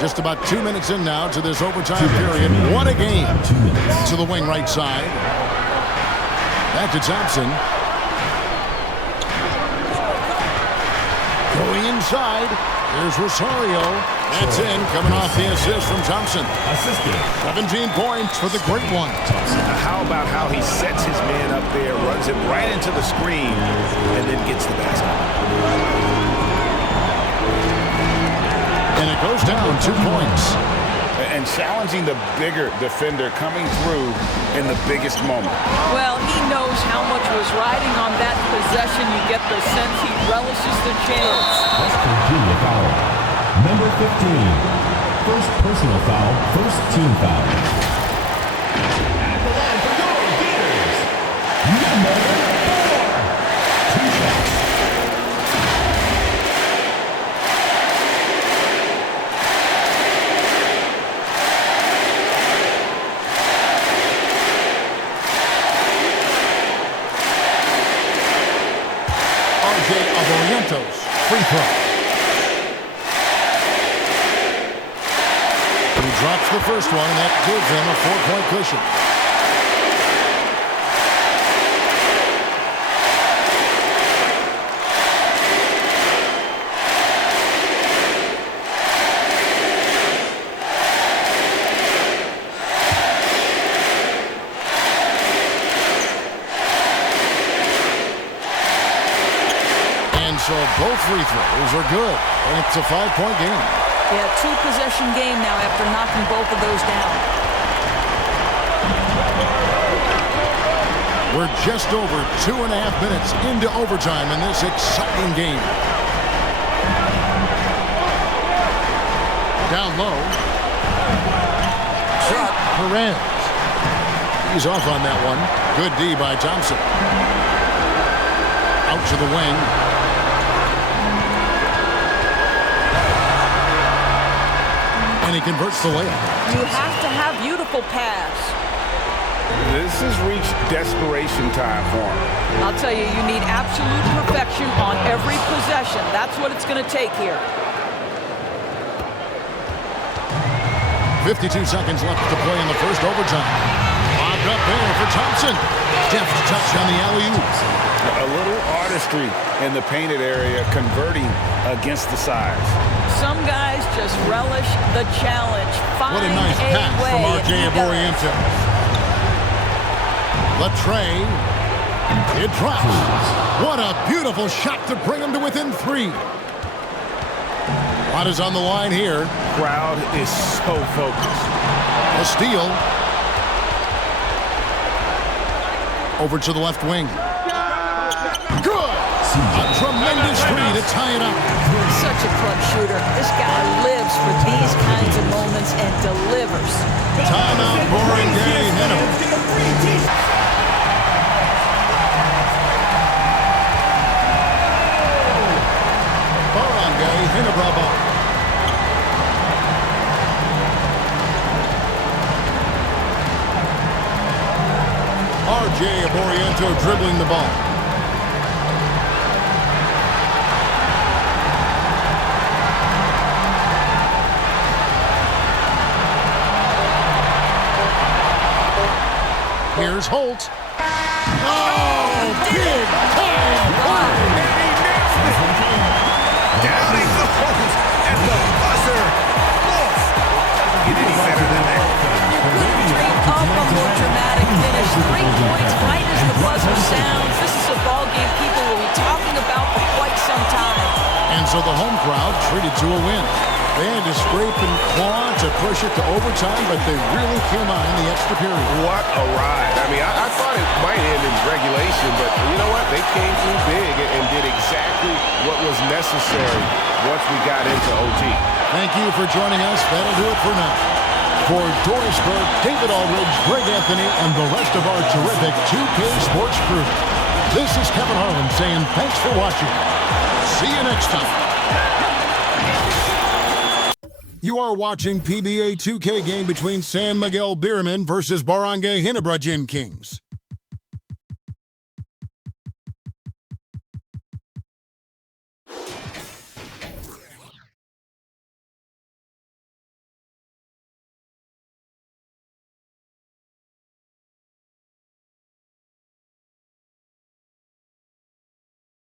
Just about 2 minutes in now to this overtime period. What a game. To the wing right side. Back to Thompson. Going inside. Here's Rosario. That's in. Coming off the assist from Thompson. 17 points for the great one. How about how he sets his man up there, runs it right into the screen, and then gets the basket. And it goes down 2 points. And challenging the bigger defender coming through in the biggest moment. Well, he knows how much was riding on that possession. You get the sense he relishes the chance. That's Virginia foul. Number 15. First personal foul, first team foul. At the line for your Gators. Number 4. 2 shots. Free throw. He drops the first one, and that gives him a 4-point cushion. So both free throws are good, and it's a 5-point game. Yeah, 2-possession game now after knocking both of those down. We're just over 2.5 minutes into overtime in this exciting game. Down low. Shot. Perez. He's off on that one. Good D by Thompson. Out to the wing. And he converts the layup. You have to have beautiful pass. This has reached desperation time for him. I'll tell you, you need absolute perfection on every possession. That's what it's going to take here. 52 seconds left to play in the first overtime. Lobbed up there for Thompson. Deft touch on the alley-oop. A little artistry in the painted area, converting against the size. Some guys just relish the challenge. Find what a nice pass from RJ Aboriento. Latre. It drops. What a beautiful shot to bring him to within 3. What is on the line here? Crowd is so focused. A steal. Over to the left wing. Good. A tremendous three to tie it up. Such a clutch shooter. This guy lives for these kinds of moments and delivers. Timeout, Barangay, Ginebra. Pinto dribbling the ball. Here's Holt. Oh, big time play! And he nails it. Down he goes at the buzzer. Doesn't get any better than that. You couldn't dream up a more dramatic finish. 3 points right as the buzzer sounds. This is a ball game people will be talking about for quite some time. And so the home crowd treated to a win. They had to scrape and claw to push it to overtime, but they really came on in the extra period. What a ride. I mean, I thought it might end in regulation, but you know what? They came through big and did exactly what was necessary once we got into OT. Thank you for joining us. That'll do it for now. For Doris Berg, David Aldridge, Greg Anthony, and the rest of our terrific 2K Sports crew, this is Kevin Harlan saying thanks for watching. See you next time. You are watching PBA 2K game between San Miguel Beermen versus Barangay Ginebra Kings.